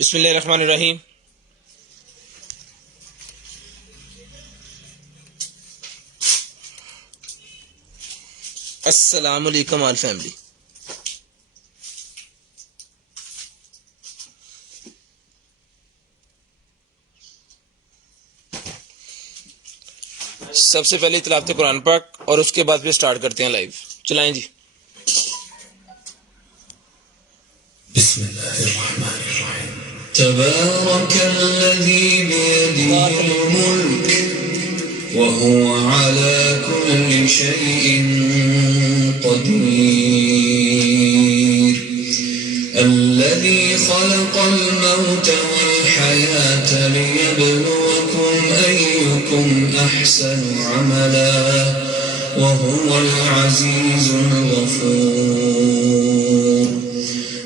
बिस्मिल्लाहिर्रहमानिर्रहीम। अस्सलाम वालेकुम ऑल फैमिली। सबसे पहले तिलावत कुरान पाक और उसके बाद फिर स्टार्ट करते हैं लाइव। चलाएं जी। बिस्मिल्लाहिर्रहमानिर्रहीम। तबारकल्लज़ी बियदिहिल मुल्क व हुवा अला कुल्लि शैइन क़दीर। अल्लज़ी ख़लक़ल मौत वल हयात लियब्लुवकुम अय्युकुम अहसनु अमला व हुवल अज़ीज़ुल गफ़ूर।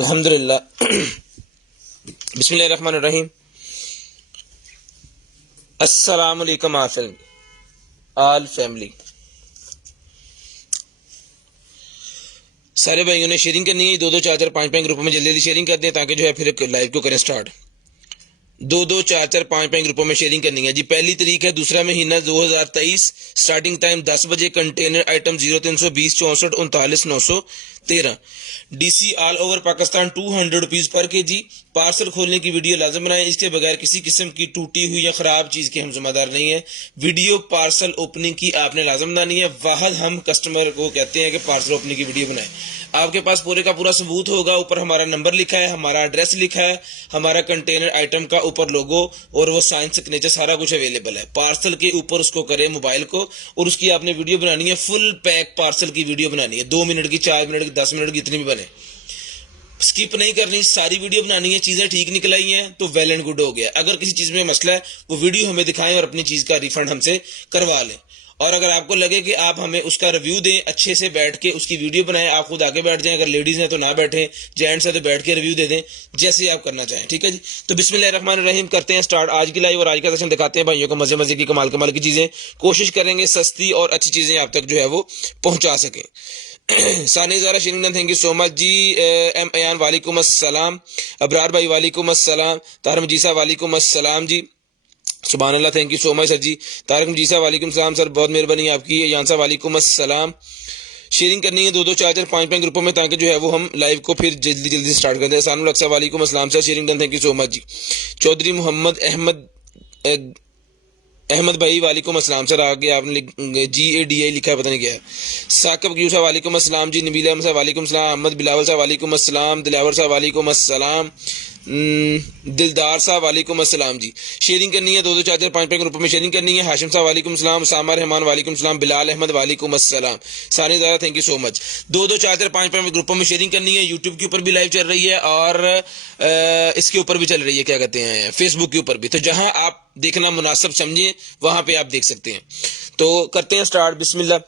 अल्हम्दुलिल्लाह बिस्मिल्लाहिर्रहमानिर्रहीम अस्सलामुअलैकुम आल फैमिली। सारे भाइयों ने शेयरिंग करनी है, 2-2 4-4 5-5 ग्रुपों में जल्दी जल्दी शेयरिंग कर दें ताकि जो है फिर लाइव को करें स्टार्ट। 2-2 4-4 5-5 ग्रुपों में शेयरिंग करनी है जी। पहली तारीख है 2 महीना 2023, स्टार्टिंग टाइम 10 बजे। Container item 0320 64 39 900 13 DC all over Pakistan 200 rupees per KG. Parcel खोलने की वीडियो लाजम बनाएं, इसके बगैर किसी किस्म की टूटी हुई या खराब चीज के हम जिम्मेदार नहीं है। वीडियो पार्सल ओपनिंग की आपने लाजम बनानी है। वाहद हम कस्टमर को कहते हैं कि पार्सल ओपनिंग की वीडियो बनाएं। आपके पास पूरे का पूरा सबूत होगा, ऊपर हमारा नंबर लिखा है, हमारा एड्रेस लिखा है, हमारा कंटेनर आइटम का ऊपर लोगो और वो साइन सिग्नेचर सारा कुछ अवेलेबल है। पार्सल के ऊपर उसको करें मोबाइल को और उसकी आपने वीडियो बनानी है, फुल पैक पार्सल की वीडियो बनानी है, 2 मिनट की, 4 मिनट की, 10 मिनट की, इतनी भी बने, स्किप नहीं करनी, सारी वीडियो बनानी है। चीजें ठीक निकल आई हैं तो वेल एंड गुड हो गया। अगर किसी चीज में मसला है वो वीडियो हमें दिखाएं और अपनी चीज का रिफंड हमसे करवा लें। और अगर आपको लगे कि आप हमें उसका रिव्यू दें, अच्छे से बैठ के उसकी वीडियो बनाएं, आप खुद आगे बैठ जाएं, अगर लेडीज हैं तो ना बैठें, जेंट्स है तो बैठ के रिव्यू दे दें, जैसे आप करना चाहें। ठीक है जी, तो बिस्मिल्लाहिर्रहमानिर्रहीम करते हैं स्टार्ट आज की लाइव। और आज का सेशन दिखाते हैं भाइयों को मजे मजे की कमाल कमाल की चीजें, कोशिश करेंगे सस्ती और अच्छी चीजें आप तक जो है वो पहुंचा सके। Sani Zara Shiringan, thank you so much ji. M Ayaan वालेकुम अस्सलाम, अबरार भाई वालेकुम अस्सलाम, तारक मजीसा वालेकुम अस्सलाम जी, सुभान अल्लाह, thank you so much sir जी। तारक मजीसा वालेकुम सलाम सर, बहुत मेहरबानी आपकी। यानसा वालेकुम अस्सलाम। शेयरिंग करनी है 2-2 4-4 5-5 ग्रुपों में, ताकि जो है वो हम लाइव को फिर जल्दी जल्दी स्टार्ट कर दें। सानुल अक्सा वालेकुम अस्सलाम sir, sharing done, thank you so much जी। चौधरी मोहम्मद अहमद भाई वालेकुम अस्सलाम सर, आगे आपने GADI लिखा है, पता नहीं क्या है। साकिब यूसा वालेकुम अस्सलाम जी। नबील अहमद साहब वालेकुम अस्सलाम। अहमद बिलावल साहब वालेकुम अस्सलाम। दिलावर साहब वालेकुम अस्सलाम। दिलदार साहब वालेकुम अस्सलाम जी। शेयरिंग करनी है 2-2 4-4 5-5 ग्रुपों में शेयरिंग करनी है। हाशिम साहब वालेकुम अस्सलाम। उसामा रहमान वालेकुम अस्सलाम। बिलाल अहमद वालेकुम अस्सलाम। Sani Zara, thank you so much. 2-2 4-4 5-5 ग्रुपों में शेयरिंग करनी है। यूट्यूब के ऊपर भी लाइव चल रही है और इसके ऊपर भी चल रही है, क्या कहते हैं, फेसबुक के ऊपर भी। तो जहां आप देखना मुनासिब समझे वहां पे आप देख सकते हैं। तो करते हैं स्टार्ट, बिस्मिल्लाह।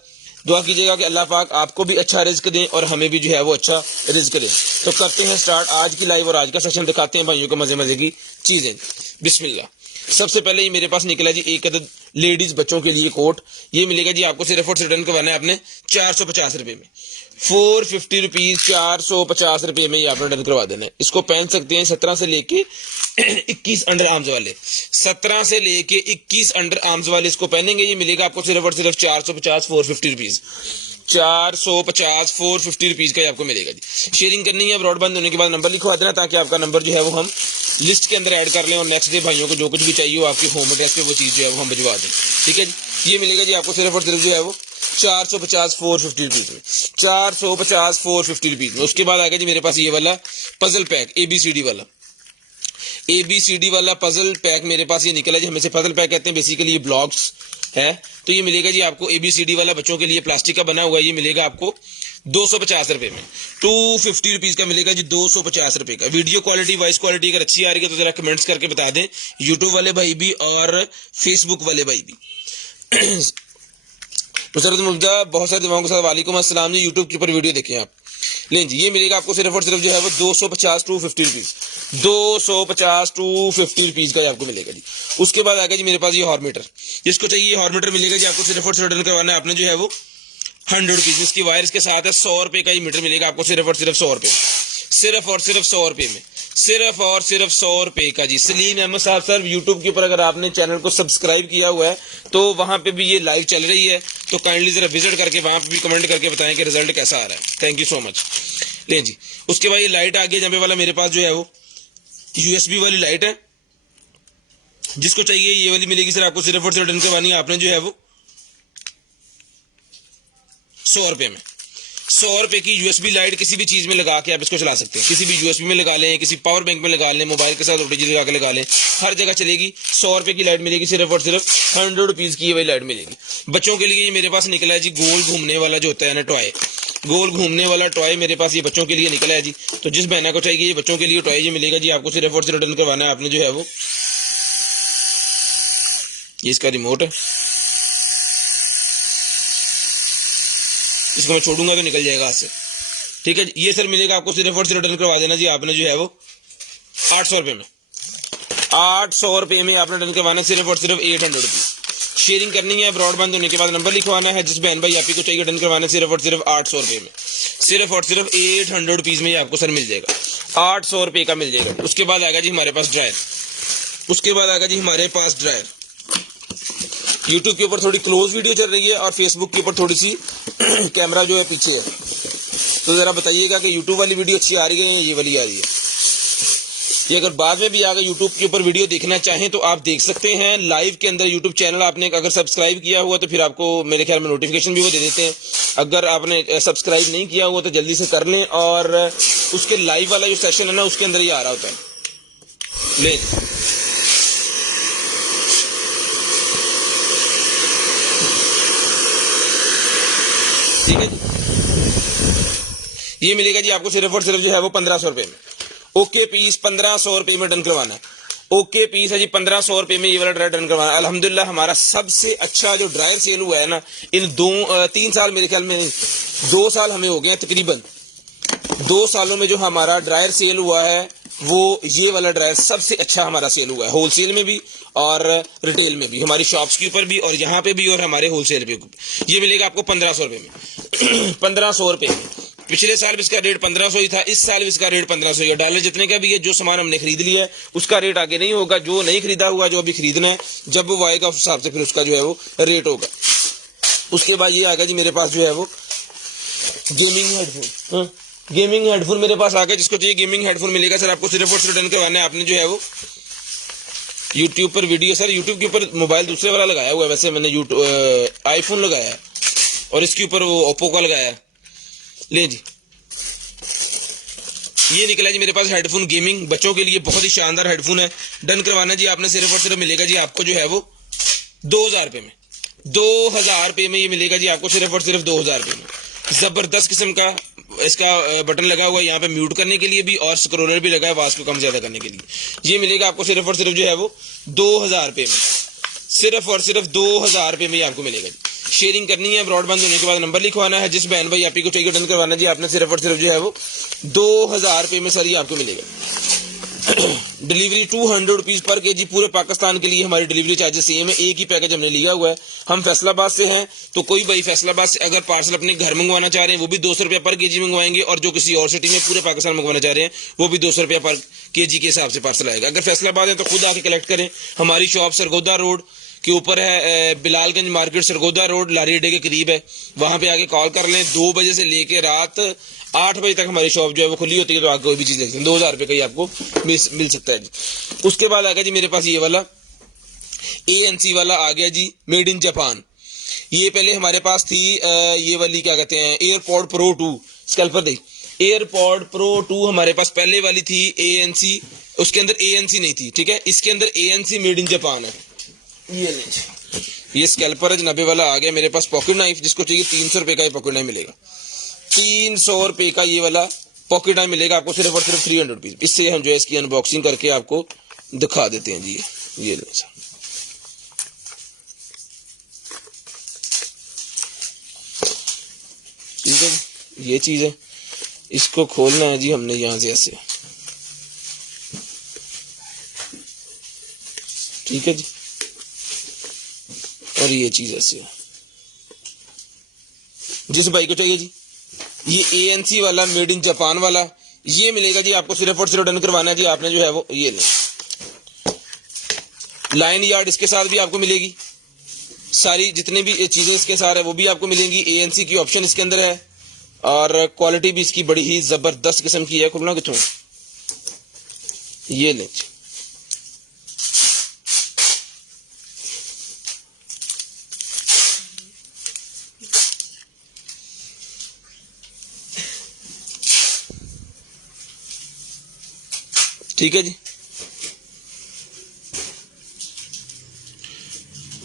दुआ कीजिएगा कि अल्लाह पाक आपको भी अच्छा रिज्क दें और हमें भी जो है वो अच्छा रिज्क दें। तो करते हैं स्टार्ट आज की लाइव और आज का सेशन दिखाते हैं भाइयों को मजे मजे की चीजें। बिस्मिल्लाह। सबसे पहले ये मेरे पास निकला जी एक अदद लेडीज बच्चों के लिए कोट। ये मिलेगा जी आपको सिर्फ और रिटर्न करवाना है आपने 450 रुपए में, 450 रुपीज, 450 रुपए में ये आपने रिटर्न करवा देना है। इसको पहन सकते हैं 17 से लेके 21 अंडर आर्म्स वाले, 17 से लेके 21 अंडर आर्म्स वाले इसको पहनेंगे। ये मिलेगा आपको सिर्फ और सिर्फ 450 450 रुपीज, 450 450 रुपीज का आपको मिलेगा जी। शेयरिंग करनी है, ब्रॉडबैंड होने के बाद नंबर लिखवा देना, ताकि आपका नंबर जो है वो हम लिस्ट के अंदर ऐड कर लें और नेक्स्ट डे भाइयों को जो कुछ भी चाहिए हो आपके होम एड्रेस पे वो चीज जो है वो हम भिजवा दें। ठीक है जी, ये मिलेगा जी आपको सिर्फ और सिर्फ जो है वो 450 450 रुपीज में, 450 450 रुपीज में। उसके बाद आएगा जी मेरे पास ये वाला पजल पैक, ABCD वाला पजल पैक मेरे पास ये निकला जी। हमें से पजल पैक कहते हैं, बेसिकली ये ब्लॉक्स है। तो ये मिलेगा जी आपको ABCD वाला बच्चों के लिए, प्लास्टिक का बना हुआ है। ये मिलेगा आपको 250 रुपए में, 250 रुपीज का मिलेगा जी, 250 रुपए का। वीडियो क्वालिटी, वॉइस क्वालिटी अगर अच्छी आ रही है तो जरा कमेंट्स करके बता दें, यूट्यूब वाले भाई भी और फेसबुक वाले भाई भी। मुसरत मुफ्जा बहुत सारे दिमागों के साथ वालेकुम अस्सलाम जी। यूट्यूब के ऊपर वीडियो देखें आप, लें जी। ये मिलेगा आपको सिर्फ और सिर्फ जो है वो 250 250 रुपीज, 250 250 रुपीज का आपको मिलेगा जी। उसके बाद आएगा जी मेरे पास ये हॉर्मीटर, जिसको चाहिए हॉर्मीटर मिलेगा जी आपको सिर्फ और सिर्फ रिटर्न करवाना है आपने जो है वो 100 रुपीज। इसकी वायर के साथ है, 100 रुपए का ये मीटर मिलेगा आपको सिर्फ और सिर्फ 100 रुपए, सिर्फ और सिर्फ 100 रुपए में, सिर्फ और सिर्फ 100 रुपए का जी। सलीम अहमद साहब सर, यूट्यूब के ऊपर अगर आपने चैनल को सब्सक्राइब किया हुआ है तो वहां पे भी ये लाइव चल रही है, तो काइंडली जरा विजिट करके वहां पे भी कमेंट करके बताएं कि रिजल्ट कैसा आ रहा है। Thank you so much. ले जी, उसके बाद ये लाइट आ गई जंबे वाला, मेरे पास जो है वो USB वाली लाइट है। जिसको चाहिए ये वाली मिलेगी सर आपको सिर्फ और सिर्फ रिटर्न करवानी है आपने जो है वो 100 रुपए में। 100 रुपए की USB लाइट किसी भी चीज में लगा के आप इसको चला सकते हैं, किसी भी USB में लगा लें, किसी पावर बैंक में लगा लें, मोबाइल के साथ OTG लगा के लगा लें, हर जगह चलेगी। 100 रुपए की लाइट मिलेगी, सिर्फ और सिर्फ 100 रुपीज की ये वाली लाइट मिलेगी। बच्चों के लिए ये मेरे पास निकला है जी गोल घूमने वाला जो होता है ना टॉय, गोल घूमने वाला टॉय मेरे पास ये बच्चों के लिए निकला है जी। तो जिस बहना को चाहिए ये बच्चों के लिए टॉय ये मिलेगा जी आपको सिर्फ और सिर्फ रिटर्न करवाना है आपने जो है वो, ये इसका रिमोट है, इसको मैं छोड़ूंगा तो निकल जाएगा हाथ से। ठीक है, ये सर मिलेगा आपको सिर्फ और सिर्फ रिटर्न करवा देना जी आपने जो है वो 800 रुपए में, 800 रुपए में आपने रिटर्न करवाना सिर्फ और सिर्फ 800 रुपीज। शेयरिंग करनी है, ब्रॉडबैंड होने के बाद नंबर लिखवाना है। जिस बहन भाई आप ही को चाहिए रिटर्न करवाना सिर्फ और सिर्फ 800 रुपए में, सिर्फ और सिर्फ 800 रुपीज में आपको सर मिल जाएगा, 800 रुपए का मिल जाएगा। उसके बाद आएगा जी हमारे पास ड्रायर, उसके बाद आएगा जी हमारे पास ड्रायर। यूट्यूब के ऊपर थोड़ी क्लोज वीडियो चल रही है और फेसबुक के ऊपर थोड़ी सी कैमरा जो है पीछे है, तो ज़रा बताइएगा कि यूट्यूब वाली वीडियो अच्छी आ रही है या ये वाली आ रही है। ये अगर बाद में भी आगे यूट्यूब के ऊपर वीडियो देखना चाहें तो आप देख सकते हैं लाइव के अंदर। यूट्यूब चैनल आपने अगर सब्सक्राइब किया हुआ तो फिर आपको मेरे ख्याल में नोटिफिकेशन भी वो दे देते हैं। अगर आपने सब्सक्राइब नहीं किया हुआ तो जल्दी से कर लें, और उसके लाइव वाला जो सेशन है ना उसके अंदर ही आ रहा होता है। ले ठीक है जी, ये मिलेगा जी आपको सिर्फ और सिर्फ जो है वो 1500 रुपये में। ओके पीस 1500 रुपये में डन करवाना है। ओके पीस है जी 1500 रुपये में ये वाला ड्रायर डन करवाना है। अल्हम्दुलिल्लाह हमारा सबसे अच्छा जो ड्रायर सेल हुआ है ना इन 3 साल, मेरे ख्याल में 2 साल हमें हो गए हैं तकरीबन। 2 सालों में जो हमारा ड्रायर सेल हुआ है वो ये वाला ड्रायर सबसे अच्छा हमारा सेल हुआ है, होलसेल में भी और रिटेल में भी, हमारी शॉप्स के ऊपर भी और यहाँ पे भी और हमारे होलसेल पे। ये मिलेगा आपको 1500 रुपये में 1500 रुपये में। पिछले साल भी इसका रेट 1500 ही था, इस साल भी इसका रेट 1500 ही है। डॉलर जितने का भी है, जो सामान हमने खरीद लिया है उसका रेट आगे नहीं होगा। जो नहीं खरीदा हुआ, जो अभी खरीदना है, जब वो आएगा उस हिसाब से फिर उसका जो है वो रेट होगा। उसके बाद ये आएगा जी मेरे पास जो है वो गेमिंग हेडफोन। गेमिंग हेडफोन मेरे पास आ गया। जिसको चाहिए गेमिंग हेडफोन मिलेगा सर, आपको सिर्फ और सिर्फ डन करवाना है। आपने जो है वो यूट्यूब पर वीडियो, सर यूट्यूब के ऊपर मोबाइल दूसरे वाला लगाया हुआ है, वैसे मैंने आईफोन लगाया है और इसके ऊपर वो ओप्पो का लगाया है। ले जी, ये निकला जी मेरे पास हेडफोन गेमिंग, बच्चों के लिए बहुत ही शानदार हेडफोन है। डन करवाना जी आपने सिर्फ और सिर्फ मिलेगा जी आपको जो है वो 2000 रुपये में। 2000 रुपये में ये मिलेगा जी आपको सिर्फ और सिर्फ 2000 रुपये में। जबरदस्त किस्म का इसका बटन लगा हुआ है यहाँ पे म्यूट करने के लिए भी, और स्क्रोलर भी लगा है आवाज को कम ज्यादा करने के लिए। ये मिलेगा आपको सिर्फ और सिर्फ जो है वो 2000 रुपये में। सिर्फ और सिर्फ 2000 रुपये में ये आपको मिलेगा जी। शेयरिंग करनी है, ब्रॉडबैंड होने के बाद नंबर लिखवाना है। जिस बहन भाई आप ही को चाहिए डन करवाना जी आपने सिर्फ और सिर्फ जो है वो 2000 रुपये में सर ये आपको मिलेगा। डिलीवरी 200 रुपीज पर केजी पूरे पाकिस्तान के लिए हमारी डिलीवरी चार्जेस सेम है। एक ही पैकेज हमने लिया हुआ है। हम फैसलाबाद से हैं तो कोई भाई फैसलाबाद से अगर पार्सल अपने घर मंगवाना चाह रहे हैं वो भी 200 रुपया पर केजी मंगवाएंगे, और जो किसी और सिटी में पूरे पाकिस्तान मंगवाना चाह रहे हैं वो भी 200 रुपया पर केजी के हिसाब से पार्सल आएगा। अगर फैसलाबाद है तो खुद आके कलेक्ट करें। हमारी शॉप सरगोदा रोड के ऊपर है, बिलालगंज मार्केट सरगोदा रोड लारी अड्डे के करीब है। वहां पे आके कॉल कर लें। 2 बजे से लेके रात 8 बजे तक हमारी शॉप जो है वो खुली होती है। तो आगे कोई भी चीज देखते हैं 2000 रुपये का ही आपको मिल सकता है जी। उसके बाद आ गया जी मेरे पास ये वाला ANC वाला आ गया जी, मेड इन जापान। ये पहले हमारे पास थी ये वाली क्या कहते हैं एयरपॉड प्रो 2 स्कैल्पर दे। एयरपॉड प्रो 2 हमारे पास पहले वाली थी ANC, उसके अंदर ANC नहीं थी, ठीक है। इसके अंदर ANC मेड इन जापान है। ये स्कैल्पर है जनाबे वाला आ गया मेरे पास। पॉकेट नाइफ, जिसको चाहिए 300 रुपये का ये पॉकेट नाइफ मिलेगा। 300 रुपये का ये वाला पॉकेट नाइफ मिलेगा आपको सिर्फ और सिर्फ 300 रुपीज। इससे हम जो है इसकी अनबॉक्सिंग करके आपको दिखा देते हैं जी। ये ले सर, ठीक है जी, ये चीज है। इसको खोलना है जी हमने यहां से ऐसे, ठीक है जी, और ये चीज ऐसे है। जिस भाई को चाहिए जी ये ANC वाला मेड इन जापान वाला, ये मिलेगा जी आपको सिर्फ और सिर्फ डन करवाना है जी आपने जो है वो ये ले। लाइन यार्ड इसके साथ भी आपको मिलेगी। सारी जितने भी चीजें इसके साथ है वो भी आपको मिलेंगी। ANC की ऑप्शन इसके अंदर है और क्वालिटी भी इसकी बड़ी ही जबरदस्त किस्म की है। खुलना कितों, ये ले। ठीक है जी,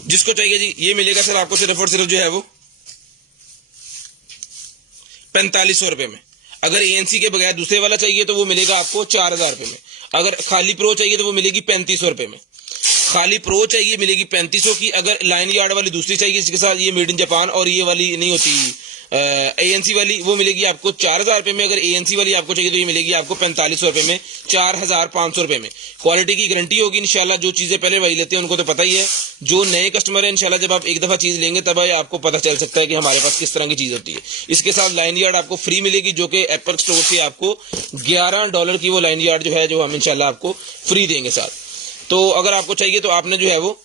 जिसको चाहिए जी ये मिलेगा सर आपको सिर्फ और सिर्फ जो है वो 4500 रुपये में। अगर ANC के बगैर दूसरे वाला चाहिए तो वो मिलेगा आपको 4000 रुपये में। अगर खाली प्रो चाहिए तो वो मिलेगी 3500 रुपये में। खाली प्रो चाहिए मिलेगी 3500 की। अगर लाइन यार्ड वाली दूसरी चाहिए इसके साथ ये मेड इन जापान और ये वाली नहीं होती ANC वाली, वो मिलेगी आपको 4000 रुपये में। अगर ANC वाली आपको चाहिए तो ये मिलेगी आपको 4500 रुपये में, 4500 रुपये में। क्वालिटी की गारंटी होगी इंशाल्लाह। जो चीजें पहले वही लेते हैं उनको तो पता ही है। जो नए कस्टमर है इंशाल्लाह जब आप एक दफा चीज लेंगे तब आपको पता चल सकता है कि हमारे पास किस तरह की चीज होती है। इसके साथ लाइन यार्ड आपको फ्री मिलेगी, जो कि एप्पल स्टोर से आपको $11 की वो लाइन यार्ड जो है जो हम इंशाल्लाह आपको फ्री देंगे साथ। तो अगर आपको चाहिए तो आपने जो है वो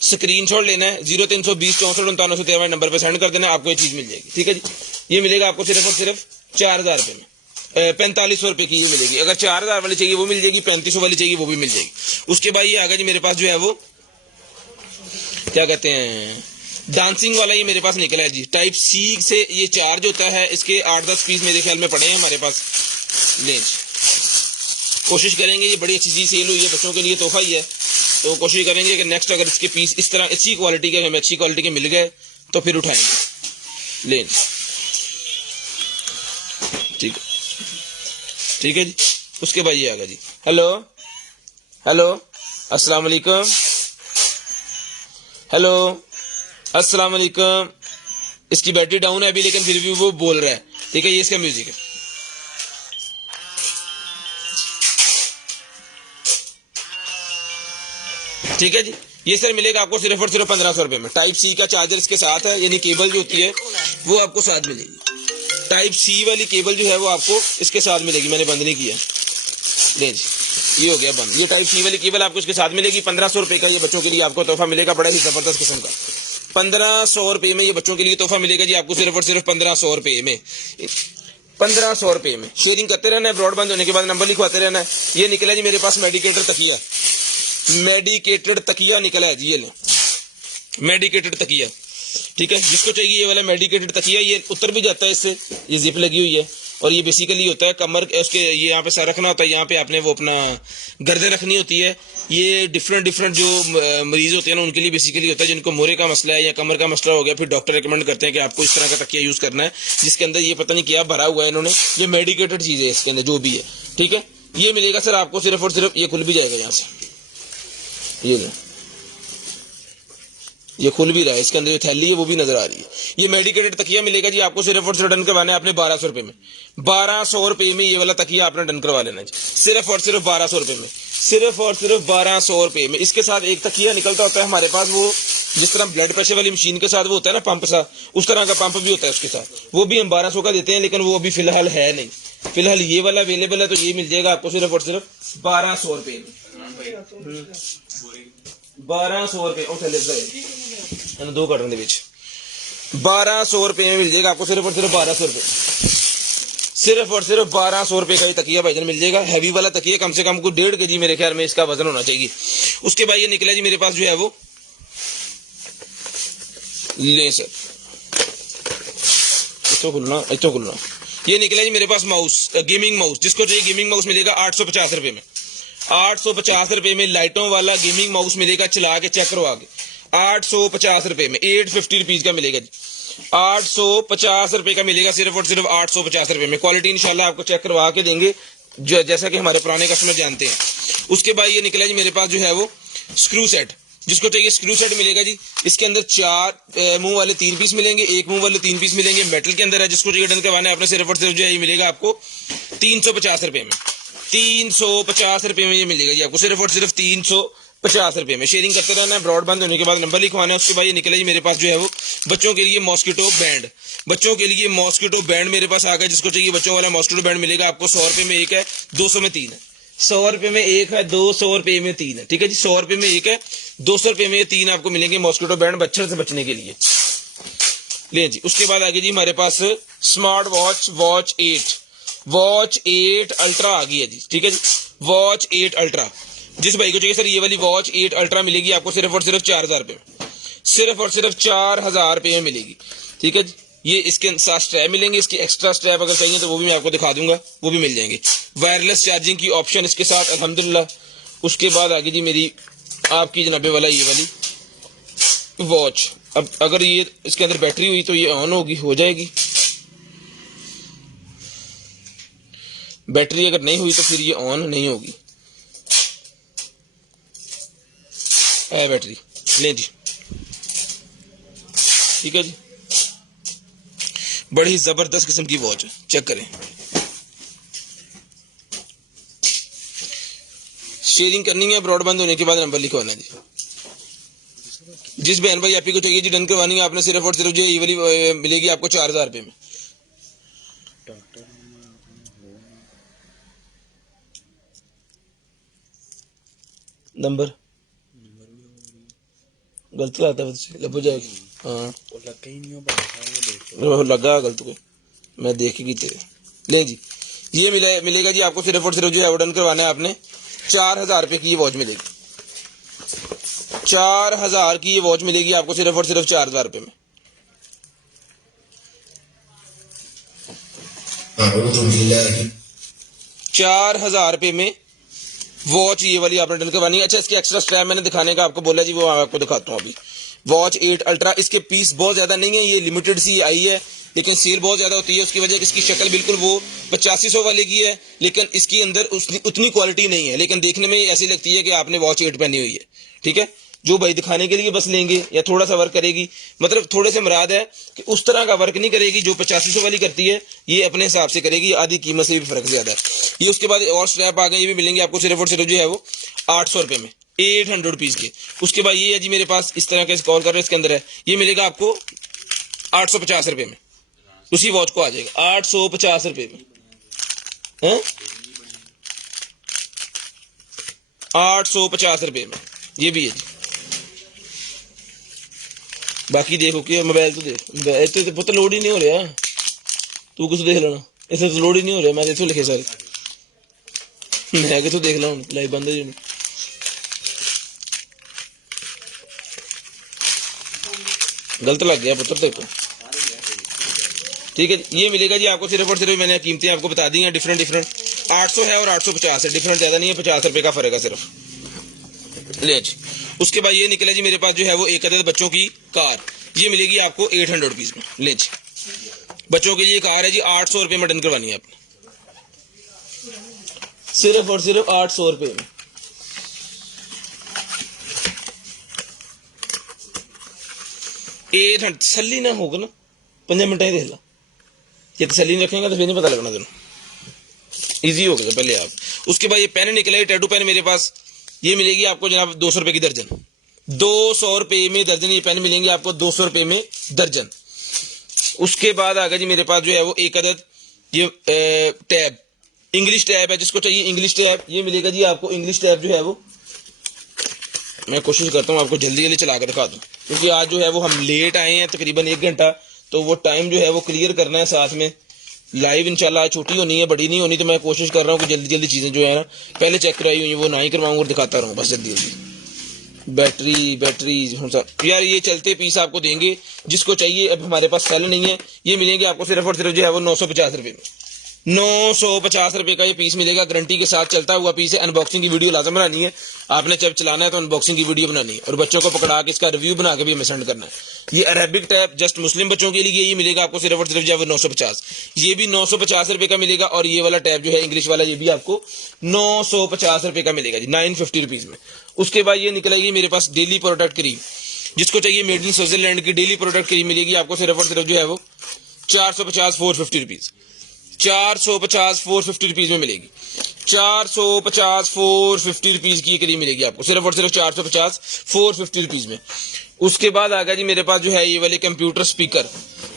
स्क्रीनशॉट लेना है, 0320 64 99 13 नंबर पे सेंड कर देना है, आपको ये चीज मिल जाएगी। ठीक है जी, ये मिलेगा आपको सिर्फ और सिर्फ 4,000 रुपये में 4500 रुपये की ये मिलेगी। अगर 4,000 वाली चाहिए वो मिल जाएगी, 3500 वाली चाहिए वो भी मिल जाएगी। उसके बाद ये आ गया जी मेरे पास जो है वो क्या कहते हैं डांसिंग वाला, ये मेरे पास निकला है जी टाइप सी से। ये चार्ज होता है, इसके 8-10 पीस मेरे ख्याल में पड़े हैं हमारे पास। लेंज कोशिश करेंगे, ये बड़ी अच्छी चीज़ सेल हुई है, बच्चों के लिए तोहफा ही है, तो कोशिश करेंगे कि नेक्स्ट अगर इसके पीस इस तरह अच्छी क्वालिटी के हमें अच्छी क्वालिटी के मिल गए तो फिर उठाएंगे। लेंज ठीक है जी। उसके बाद ये आ गया जी हेलो हेलो अस्सलाम वालेकुम, हेलो अस्सलाम वालेकुम। इसकी बैटरी डाउन है अभी लेकिन फिर भी वो बोल रहा है। ठीक है, ये इसका म्यूजिक है। ठीक है जी, ये सर मिलेगा आपको सिर्फ और सिर्फ 1500 रुपये में। टाइप सी का चार्जर इसके साथ है, यानी केबल जो होती है वो आपको साथ मिलेगी। टाइप सी वाली केबल जो है वो आपको इसके साथ मिलेगी, मैंने बंद नहीं किया। ले जी, ये हो गया बंद। ये टाइप सी वाली केबल आपको इसके साथ मिलेगी। 1500 रुपये का ये बच्चों के लिए आपको तोहफा मिलेगा, बड़ा ही जबरदस्त किस्म का। 1500 रुपये में ये बच्चों के लिए तोहफा मिलेगा जी आपको सिर्फ और सिर्फ 1500 रुपये में। 1500 रुपये में शेयरिंग करते रहना है, ब्रॉडबैंड होने के बाद नंबर लिखवाते रहना है। ये निकला जी मेरे पास मेडिकेटेड तकिया, मेडिकेटेड तकिया निकला है जी, ये ले मेडिकेटेड तकिया। ठीक है, जिसको चाहिए ये वाला मेडिकेटेड तकिया, ये उतर भी जाता है इससे, ये जिप लगी हुई है। और ये बेसिकली होता है कमर उसके, ये यहाँ पे सर रखना होता है, यहाँ पे आपने वो अपना गर्दन रखनी होती है। ये डिफरेंट जो मरीज होते हैं ना उनके लिए बेसिकली होता है, जिनको मोरे का मसला है या कमर का मसला हो गया, फिर डॉक्टर रिकमेंड करते हैं कि आपको इस तरह का तकिया यूज करना है, जिसके अंदर ये पता नहीं क्या भरा हुआ है इन्होंने, ये मेडिकेटेड चीज है इसके अंदर जो भी है। ठीक है, ये मिलेगा सर आपको सिर्फ और सिर्फ, ये खुल भी जाएगा यहाँ से, ये खुल भी रहा है, इसके अंदर जो थैली है वो भी नजर आ रही है। ये मेडिकेटेड तकिया मिलेगा जी आपको सिर्फ और सिर्फ डन करवाना है आपने 1200 रुपये में। 1200 रुपये में ये वाला तकिया आपने डन करवा लेना जी, सिर्फ और सिर्फ 1200 रुपये में, सिर्फ और सिर्फ 1200 रुपये में। इसके साथ एक तकिया निकलता होता है हमारे पास, वो जिस तरह ब्लड प्रेशर वाली मशीन के साथ वो होता है ना पंप सा, उस तरह का पंप भी होता है उसके साथ, वो भी हम 1200 का देते हैं, लेकिन वो अभी फिलहाल है नहीं। फिलहाल ये वाला अवेलेबल है, तो ये मिल जाएगा आपको सिर्फ और सिर्फ 1200 रुपये में। 1200 रुपये 2 कार्टन 1200 रुपये में मिल जाएगा आपको सिर्फ और सिर्फ 1200 रुपये, सिर्फ और सिर्फ 1200 रुपये का ये तकिया भाईजान मिल जाएगा। हैवी वाला तकिया, कम से कम को 1.5 kg मेरे ख्याल में इसका वजन होना चाहिए। उसके बाद ये निकला जी मेरे पास जो है वो ले सर, इसको खुलना ये निकला जी मेरे पास माउस, गेमिंग माउस। जिसको चाहिए गेमिंग माउस मिलेगा 850 रुपये में। 850 रुपये में लाइटों वाला गेमिंग माउस मिलेगा, चला के चेक करवा के 850 रुपये में, 850 रुपीज का मिलेगा जी। 850 रुपये का मिलेगा सिर्फ और सिर्फ 850 रुपये में। क्वालिटी इंशाल्लाह आपको चेक करवा के देंगे, जैसा कि हमारे पुराने कस्टमर जानते हैं। उसके बाद ये निकला जी मेरे पास जो है वो स्क्रू सेट। जिसको चाहिए स्क्रू सेट मिलेगा जी। इसके अंदर 4 मुंह वाले 3 पीस मिलेंगे, 1 मुंह वाले 3 पीस मिलेंगे, मेटल के अंदर है। जिसको चाहिए डन करवाना है आपने सिर्फ और सिर्फ जो है ये मिलेगा आपको 350 रुपये में। 350 रुपये में ये मिलेगा जी आपको सिर्फ और सिर्फ 350 रुपये में। शेयरिंग करते रहना है, ब्रॉडबैंड होने के बाद नंबर लिखवाना है। उसके बाद ये निकला जी मेरे पास जो है वो बच्चों के लिए मॉस्किटो बैंड। बच्चों के लिए मॉस्किटो बैंड मेरे पास आ गया। जिसको चाहिए बच्चों वाला मॉस्किटो बैंड मिलेगा आपको 100 रुपये में एक है, 200 में 3 है। 100 रुपये में एक है, 200 रुपये में 3 है। ठीक है जी, 100 रुपये में एक है, 200 रुपये में 3 आपको मिलेंगे मॉस्किटो बैंड मच्छर से बचने के लिए। ले जी, उसके बाद आगे जी हमारे पास स्मार्ट वॉच 8 अल्ट्रा आ गई है जी। ठीक है जी, वॉच 8 अल्ट्रा। जिस भाई को चाहिए सर ये वाली वॉच 8 अल्ट्रा मिलेगी आपको सिर्फ और सिर्फ 4000 रुपये में, सिर्फ और सिर्फ 4000 रुपये में मिलेगी। ठीक है जी, ये इसके साथ स्ट्रैप मिलेंगे, इसकी एक्स्ट्रा स्ट्रैप अगर चाहिए तो वो भी मैं आपको दिखा दूंगा, वो भी मिल जाएंगे। वायरलेस चार्जिंग की ऑप्शन इसके साथ अल्हम्दुलिल्लाह। उसके बाद आगे जी मेरी आपकी जनाबे वाला ये वाली वॉच। अब अगर ये इसके अंदर बैटरी हुई तो ये ऑन होगी, हो जाएगी। बैटरी अगर नहीं हुई तो फिर ये ऑन नहीं होगी। बैटरी ले जी। ठीक है जी, बड़ी जबरदस्त किस्म की वॉच है, चेक करें। शेयरिंग करनी है, ब्रॉडबैंड होने के बाद नंबर लिखवाना जी। जिस बहन भाई आप ही को चाहिए जी डन करवानी है आपने सिर्फ और सिर्फ जो ये वाली मिलेगी आपको 4000 रुपये में। नंबर गलत आता है, लग जाएगा। हाँ लगा गलत को मैं देख ही तेरे ले जी, ये मिलेगा जी आपको सिर्फ और सिर्फ जो है डन करवाना है आपने 4000 रुपये की ये वॉच मिलेगी। 4000 की ये वॉच मिलेगी आपको सिर्फ और सिर्फ 4000 रुपये में। अऊज़ु बिल्लाहि 4000 रुपये में वॉच ये वाली आपने डन करवानी है। अच्छा, इसकी एक्स्ट्रा स्ट्रैप मैंने दिखाने का आपको बोला जी, वो आपको दिखाता हूँ अभी। वॉच 8 अल्ट्रा, इसके पीस बहुत ज्यादा नहीं है, ये लिमिटेड सी आई है, लेकिन सेल बहुत ज्यादा होती है। उसकी वजह इसकी शक्ल बिल्कुल वो 8500 वाले की है, लेकिन इसकी अंदर उतनी क्वालिटी नहीं है, लेकिन देखने में ऐसी लगती है कि आपने वॉच 8 पहनी हुई है। ठीक है, जो भाई दिखाने के लिए बस लेंगे या थोड़ा सा वर्क करेगी, मतलब थोड़े से मुराद है कि उस तरह का वर्क नहीं करेगी जो 8500 वाली करती है, ये अपने हिसाब से करेगी, आधी कीमत से भी फर्क ज्यादा है। ये उसके बाद और स्ट्रैप आ गए, ये भी मिलेंगे आपको सिर्फ और सिर्फ जो है वो 800 रुपये में, 800 रुपीज के। उसके बाद ये है जी मेरे पास इस तरह का कॉल कर रहे हैं, इसके अंदर है, ये मिलेगा आपको 850 रुपये में, उसी वॉच को आ जाएगा 850 रुपये में, 850 रुपये में ये भी है जी। बाकी देखो कि मोबाइल तो देख, इतने तो पुत्र लोड ही नहीं हो रहा, तू कुछ देख लेना, इतने तो लोड ही नहीं हो रहा, मैं देखो लिखे सारे, मैं कितों देख ला, लाइव बंद है जी। गलत लग गया पुत्र तेरे को। ठीक है, ये मिलेगा जी आपको सिर्फ और सिर्फ, मैंने कीमतें आपको बता दी हैं डिफरेंट 800 है और 850 है, डिफरेंट ज्यादा नहीं है, 50 रुपए का फर्क है सिर्फ। ले जी, उसके बाद ये निकला जी मेरे पास जो है वो एक अदद बच्चों की कार, ये मिलेगी आपको 800 रुपीज में। ले जी, बच्चों की ये कार है जी, 800 रुपये में डन करवानी है आपने, सिर्फ और सिर्फ 800 रुपये में। तसली ना होगा ना, 5 मिनट ही देख ला, ये तसली नहीं रखेंगे तो फिर नहीं पता लगना तेन, इजी हो गया पहले आप। उसके बाद ये पेन निकला, टैटू पेन मेरे पास, ये मिलेगी आपको जनाब 200 रुपए की दर्जन, 200 रुपए में दर्जन ये पेन मिलेंगे आपको, 200 रुपए में दर्जन। उसके बाद आ गया जी मेरे पास जो है वो एक अदद ये टैब, इंग्लिश टैब है, जिसको चाहिए इंग्लिश टैब, ये मिलेगा जी आपको इंग्लिश टैब जो है वो, मैं कोशिश करता हूँ आपको जल्दी जल्दी चला कर दिखा दूँ, क्योंकि आज जो है वो हम लेट आए हैं तकरीबन 1 घंटा, तो वो टाइम जो है वो क्लियर करना है। साथ में लाइव इंशाल्लाह आज छोटी होनी है, बड़ी नहीं होनी, तो मैं कोशिश कर रहा हूँ कि जल्दी जल्दी चीज़ें जो है ना पहले चेक कराई हुई वो ना ही करवाऊँ और दिखाता रहूँ बस जल्दी जल्दी। बैटरी यार ये चलते पीस आपको देंगे, जिसको चाहिए, अब हमारे पास सेल नहीं है, ये मिलेंगे आपको सिर्फ और सिर्फ जो है वो 950 रुपये में, 950 रुपये का ये पीस मिलेगा, गारंटी के साथ चलता हुआ पीस है। अनबॉक्सिंग की वीडियो लाजम बनानी है आपने, जब चलाना है तो अनबॉक्सिंग की वीडियो बनानी है और बच्चों को पकड़ा के इसका रिव्यू बना के भी हमें सेंड करना है। ये अरेबिक टैब जस्ट मुस्लिम बच्चों के लिए, ये मिलेगा आपको सिर्फ और सिर्फ जो है 950, ये भी 950 रुपये का मिलेगा, और ये वाला टैब जो है इंग्लिश वाला ये भी आपको 950 रुपये का मिलेगा जी, 950 रुपीज में। उसके बाद ये निकलेगी मेरे पास डेली प्रोडक्ट क्रीम, जिसको चाहिए मेड इन स्विट्जरलैंड की डेली प्रोडक्ट क्रीम मिलेगी आपको सिर्फ और सिर्फ जो है वो 450 450 रुपीज, 450 450 रुपीज में मिलेगी, 450 450 रुपीज की क्रीम मिलेगी आपको सिर्फ और सिर्फ 450 450 रुपीज में। उसके बाद आ गया जी मेरे पास जो है ये वाले कंप्यूटर स्पीकर,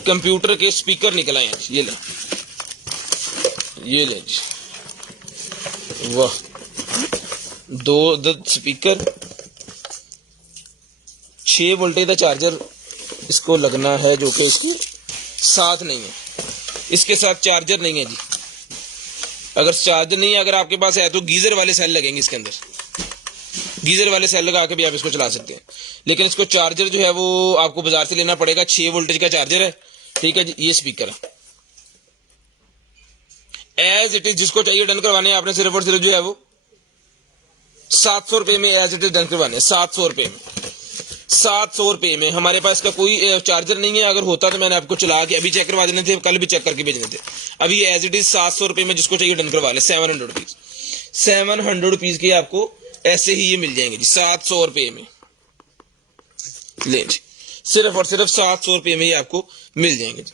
कंप्यूटर के स्पीकर निकल आए हैं, ये ले जी, वाह, 2 स्पीकर, 6 वोल्टेज का चार्जर इसको लगना है, जो कि इसके साथ नहीं है, इसके साथ चार्जर नहीं है जी। अगर चार्जर नहीं है, अगर आपके पास है तो गीजर वाले सेल लगेंगे इसके अंदर, गीजर वाले सेल लगा के भी आप इसको चला सकते हैं, लेकिन इसको चार्जर जो है वो आपको बाजार से लेना पड़ेगा, 6 वोल्टेज का चार्जर है। ठीक है जी, ये स्पीकर है एज इट इज, जिसको चाहिए डन करवाने आपने सिर्फ और सिर्फ जो है वो 700 रुपये में एज इट इज डन करवाने, 700 रुपये में, 700 रुपये में। हमारे पास का कोई चार्जर नहीं है, अगर होता तो मैंने आपको चला के अभी चेक करवा देने थे, कल भी चेक करके भेजने थे। अभी एज इट इज 700 रुपये में जिसको चाहिए डन करवा ले, 700 रुपीज, 700 रुपीज के आपको ऐसे ही ये मिल जाएंगे जी, 700 रुपये में ले जी, सिर्फ और सिर्फ 700 रुपये में ही आपको मिल जाएंगे जी।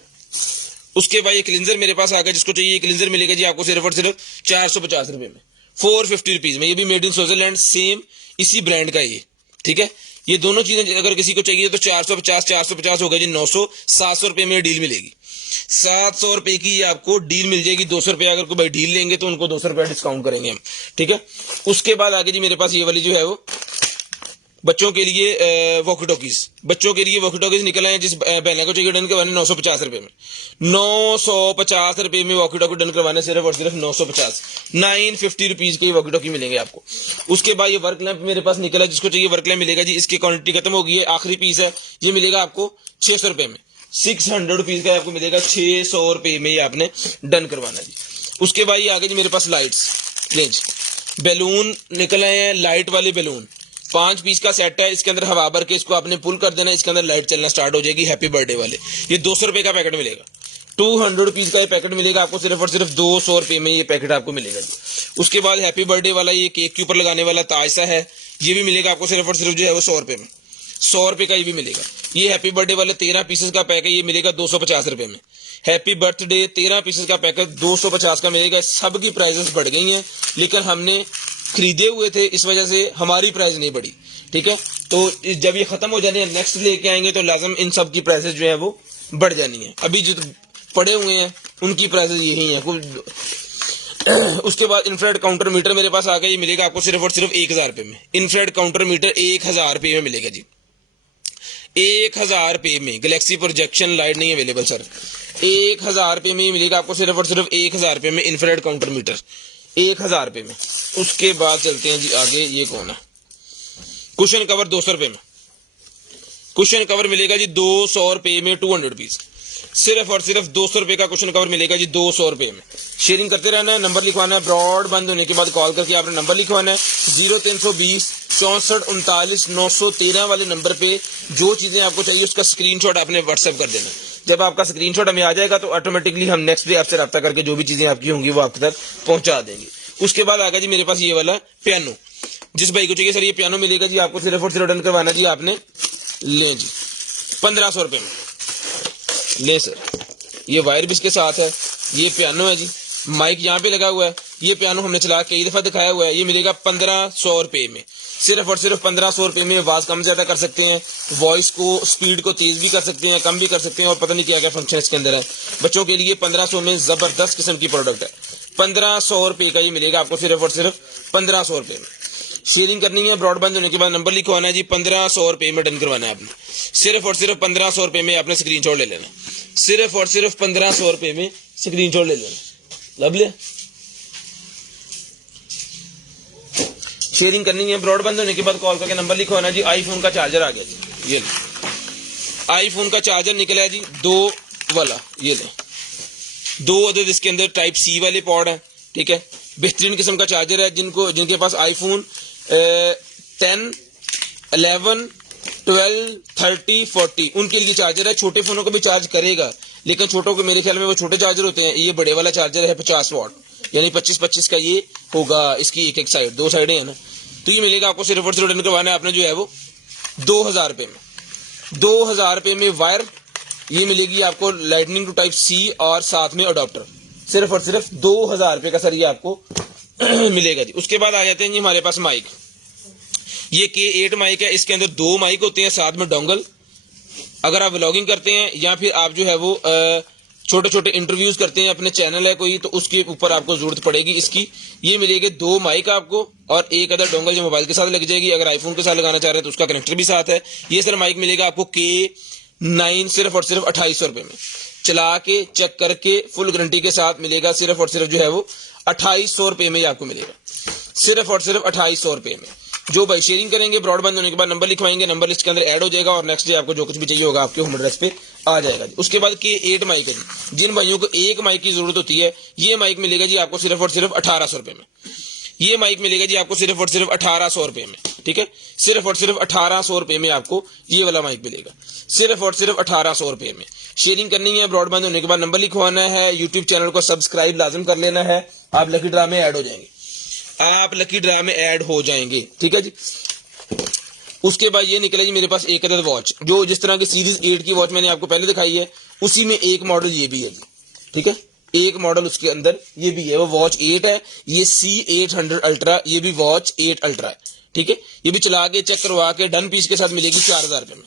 उसके बाद ये क्लिंजर मेरे पास आ गया, जिसको चाहिए क्लिंजर मिलेगा जी आपको सिर्फ और सिर्फ 450 रुपये में, 450 रुपीज में, ये भी मेड इन स्विट्जरलैंड, सेम इसी ब्रांड का ये। ठीक है, ये दोनों चीजें अगर किसी को चाहिए तो 450 हो गया जी 900, 700 रुपये में डील मिलेगी, 700 रुपये की आपको डील मिल जाएगी। 200 रुपये अगर कोई भाई डील लेंगे तो उनको 200 रुपये डिस्काउंट करेंगे हम। ठीक है, उसके बाद आगे जी मेरे पास ये वाली जो है वो बच्चों के लिए वॉकी टॉकीज, बच्चों के लिए वॉकी टॉकीज निकल आए हैं। जिस बहना को चाहिए डन करवाने 950 रुपए में, 950 रुपए में वॉकी टॉकी डन करवाने, सिर्फ और सिर्फ 950, 950 रुपीज के वॉकी टॉकी मिलेंगे आपको। उसके बाद ये वर्क लैंप मेरे पास निकला, जिसको चाहिए वर्क लैंप मिलेगा जी। इसकी क्वांटिटी खत्म हो गई है, आखिरी पीस है, ये मिलेगा आपको 600 रुपए में, 600 रुपीज का आपको मिलेगा, 600 रुपए में ये आपने डन करवाना जी। उसके बाद ये आगे जी मेरे पास लाइट्स, रेंज बैलून निकल आए हैं, लाइट वाले बैलून 5 पीस का सेट है। इसके अंदर हवा भर के इसको आपने पुल कर देना, इसके अंदर लाइट चलना स्टार्ट हो जाएगी, हैप्पी बर्थडे वाले। ये 200 रुपए का पैकेट मिलेगा, 200 रुपीज का ये पैकेट मिलेगा आपको, सिर्फ और सिर्फ 200 रुपए में ये पैकेट आपको मिलेगा जी। उसके बाद हैप्पी बर्थडे वाला ये केक के ऊपर लगाने वाला ताज सा है, ये भी मिलेगा आपको सिर्फ और सिर्फ जो है वो 100 रुपए में, 100 रुपए का ये भी मिलेगा। ये हैप्पी बर्थडे वाले 13 पीसेस का पैक है, ये मिलेगा 250 रुपए में। हैप्पी बर्थडे 13 पीसेस का पैकेट 250 का मिलेगा। सब की प्राइसेस बढ़ गई हैं, लेकिन हमने खरीदे हुए थे, इस वजह से हमारी प्राइस नहीं बढ़ी, ठीक है। तो जब ये खत्म हो जाने, नेक्स्ट लेके आएंगे तो लाजम इन सब की प्राइसेस जो है वो बढ़ जानी है। अभी जो पड़े हुए हैं उनकी प्राइसेस यही है कुछ। उसके बाद इंफ्रारेड काउंटर मीटर मेरे पास आ गया, ये मिलेगा आपको सिर्फ और सिर्फ 1000 रुपए में। इंफ्रारेड काउंटर मीटर 1000 रुपए में मिलेगा जी, 1000 रुपए में। गैलेक्सी प्रोजेक्शन लाइट नहीं अवेलेबल सर, 1000 रुपए में मिलेगा आपको सिर्फ और सिर्फ 1000 रुपए में इंफ्रारेड काउंटर मीटर, 1000 रुपए में। उसके बाद चलते हैं जी आगे, ये कौन है, कुशन कवर 200 रुपए में, कुशन कवर मिलेगा जी 200 रुपए में, 200 रुपीज, सिर्फ और सिर्फ 200 रुपए का कुशन कवर मिलेगा जी 200 रुपए में। शेयरिंग करते रहना है, नंबर लिखवाना है, ब्रॉड बंद होने के बाद कॉल करके आपने नंबर लिखवाना है 0320 64 39 913 वाले नंबर पे। जो चीजें आपको चाहिए उसका स्क्रीनशॉट आपने व्हाट्सएप कर देना। जब आपका स्क्रीनशॉट हमें आ जाएगा तो ऑटोमेटिकली हम नेक्स्ट डे आपसे रब्ता करके जो भी चीजें आपकी होंगी वो आपके तक पहुंचा देंगे। उसके बाद आ गया जी मेरे पास ये वाला पियानो, जिस भाई को चाहिए सर ये पियानो मिलेगा जी आपको, सिर्फ और सिर्फ डन करवाना जी आपने, ले जी 1500 रुपए में, ले सर। ये वायर भी इसके साथ है, ये पियानो है जी, माइक यहाँ पे लगा हुआ है, ये पियानो हमने चला कई दफा दिखाया हुआ है, ये मिलेगा 1500 रुपए में, सिर्फ और सिर्फ 1500 रुपए में। आवाज कम ज्यादा कर सकते हैं, वॉइस को स्पीड को तेज भी कर सकते हैं, कम भी कर सकते हैं, और पता नहीं क्या क्या फंक्शन इसके अंदर है। बच्चों के लिए 1500 में जबरदस्त किस्म की प्रोडक्ट है, 1500 रुपए का ये मिलेगा आपको, सिर्फ और सिर्फ 1500 रुपए में। शेयरिंग करनी है, ब्रॉडबैंड होने के बाद नंबर लिखवाना है जी, 1500 रुपए में डन करवाना है आपने, सिर्फ और सिर्फ 1500 रुपए में आपने स्क्रीनशॉट ले लेना, सिर्फ और सिर्फ 1500 रुपए में स्क्रीनशॉट ले लेना। लब लिया, शेयरिंग करनी है, ब्रॉडबैंड होने के बाद कॉल करके नंबर लिखवाना जी। आईफोन का चार्जर आ गया जी, ये ले आईफोन का चार्जर निकला है जी, 2 वाला, ये ले 2 अदद इसके अंदर टाइप सी वाले पॉड है, ठीक है। बेहतरीन किस्म का चार्जर है, जिनके पास आईफोन 10, 11, 12, 30, 40 उनके लिए चार्जर है। छोटे फोनों को भी चार्ज करेगा, लेकिन छोटों को मेरे ख्याल में वो छोटे चार्जर होते हैं। ये बड़े वाला चार्जर है 50 वाट, यानी 25-25 का ये होगा, इसकी एक साइड, 2 साइडें हैं ना। तो ये मिलेगा आपको सिर्फ और सिर्फ डन करवाना है आपने जो है वो 2000 रुपए में, 2000 रुपए में वायर ये मिलेगी आपको, लाइटनिंग टू टाइप सी और साथ में अडॉप्टर, सिर्फ और सिर्फ 2000 रुपए का सर ये आपको मिलेगा जी। उसके बाद आ जाते हैं जी हमारे पास माइक, ये K8 माइक है, इसके अंदर 2 माइक होते हैं, साथ में डोंगल। अगर आप व्लॉगिंग करते हैं या फिर आप जो है वो छोटे छोटे इंटरव्यूज करते हैं, अपने चैनल है कोई, तो उसके ऊपर आपको जरूरत पड़ेगी इसकी। ये मिलेगी 2 माइक आपको और एक अदर डोंगल जो मोबाइल के साथ लग जाएगी। अगर आईफोन के साथ लगाना चाह रहे हैं तो उसका कनेक्टर भी साथ है। ये सर माइक मिलेगा आपको K9 सिर्फ और सिर्फ 2800 रुपए में, चला के चेक करके फुल गारंटी के साथ मिलेगा, सिर्फ और सिर्फ जो है वो 2800 रुपए में आपको मिलेगा, सिर्फ और सिर्फ 2800 रुपए में। जो भाई शेयरिंग करेंगे, ब्रॉडबैंड होने के बाद नंबर लिखवाएंगे, नंबर लिस्ट के अंदर ऐड हो जाएगा और नेक्स्ट डे आपको जो कुछ भी चाहिए होगा आपके होम एड्रेस पे आ जाएगा। उसके बाद K8 माइक है जी, जिन भाइयों को एक माइक की जरूरत होती है, ये माइक मिलेगा जी आपको सिर्फ और सिर्फ 1800 रुपए में। ये माइक मिलेगा जी आपको सिर्फ और सिर्फ 1800 रुपए में, ठीक है, सिर्फ और सिर्फ 1800 रुपए में आपको ये वाला माइक मिलेगा, सिर्फ और सिर्फ 1800 रुपए में। शेयरिंग करनी है, ब्रॉडबैंड होने के बाद नंबर लिखवाना है, यूट्यूब चैनल को सब्सक्राइब लाजम कर लेना है, आप लकी ड्रा में ऐड हो जाएंगे, आप लकी ड्रा में ऐड हो जाएंगे, ठीक है जी। उसके बाद ये निकला जी मेरे पास एक अदद वॉच, जो जिस तरह की सीरीज 8 की वॉच मैंने आपको पहले दिखाई है, उसी में एक मॉडल ये भी है, ठीक है, एक मॉडल उसके अंदर ये भी है, वो वॉच 8 है, ये C800 अल्ट्रा, ये भी वॉच 8 अल्ट्रा है, ठीक है। ये भी चला के चेक करवा के डन पीस के साथ मिलेगी 4000 रुपए में,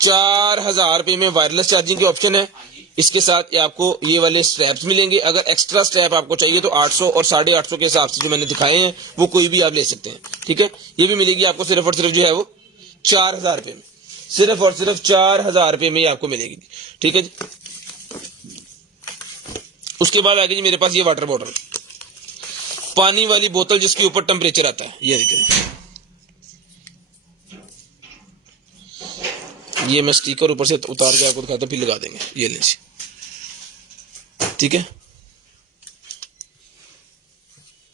4000 रुपए में वायरलेस चार्जिंग की ऑप्शन है। इसके साथ आपको ये वाले स्ट्रैप्स मिलेंगे। अगर एक्स्ट्रा स्ट्रैप आपको चाहिए तो 800 और 850 के हिसाब से जो मैंने दिखाए हैं वो कोई भी आप ले सकते हैं, ठीक है। ये भी मिलेगी आपको सिर्फ और सिर्फ जो है वो 4,000 रुपये में, सिर्फ और सिर्फ 4,000 रुपये में ये आपको मिलेगी। ठीक है जी। उसके बाद आगे जी मेरे पास ये वाटर बॉटल, पानी वाली बोतल जिसके ऊपर टेम्परेचर आता है, ये देखिए, ये मैं स्टिकर ऊपर से उतार के आपको दिखाता हूं, फिर लगा देंगे। ये लीजिए, ठीक है,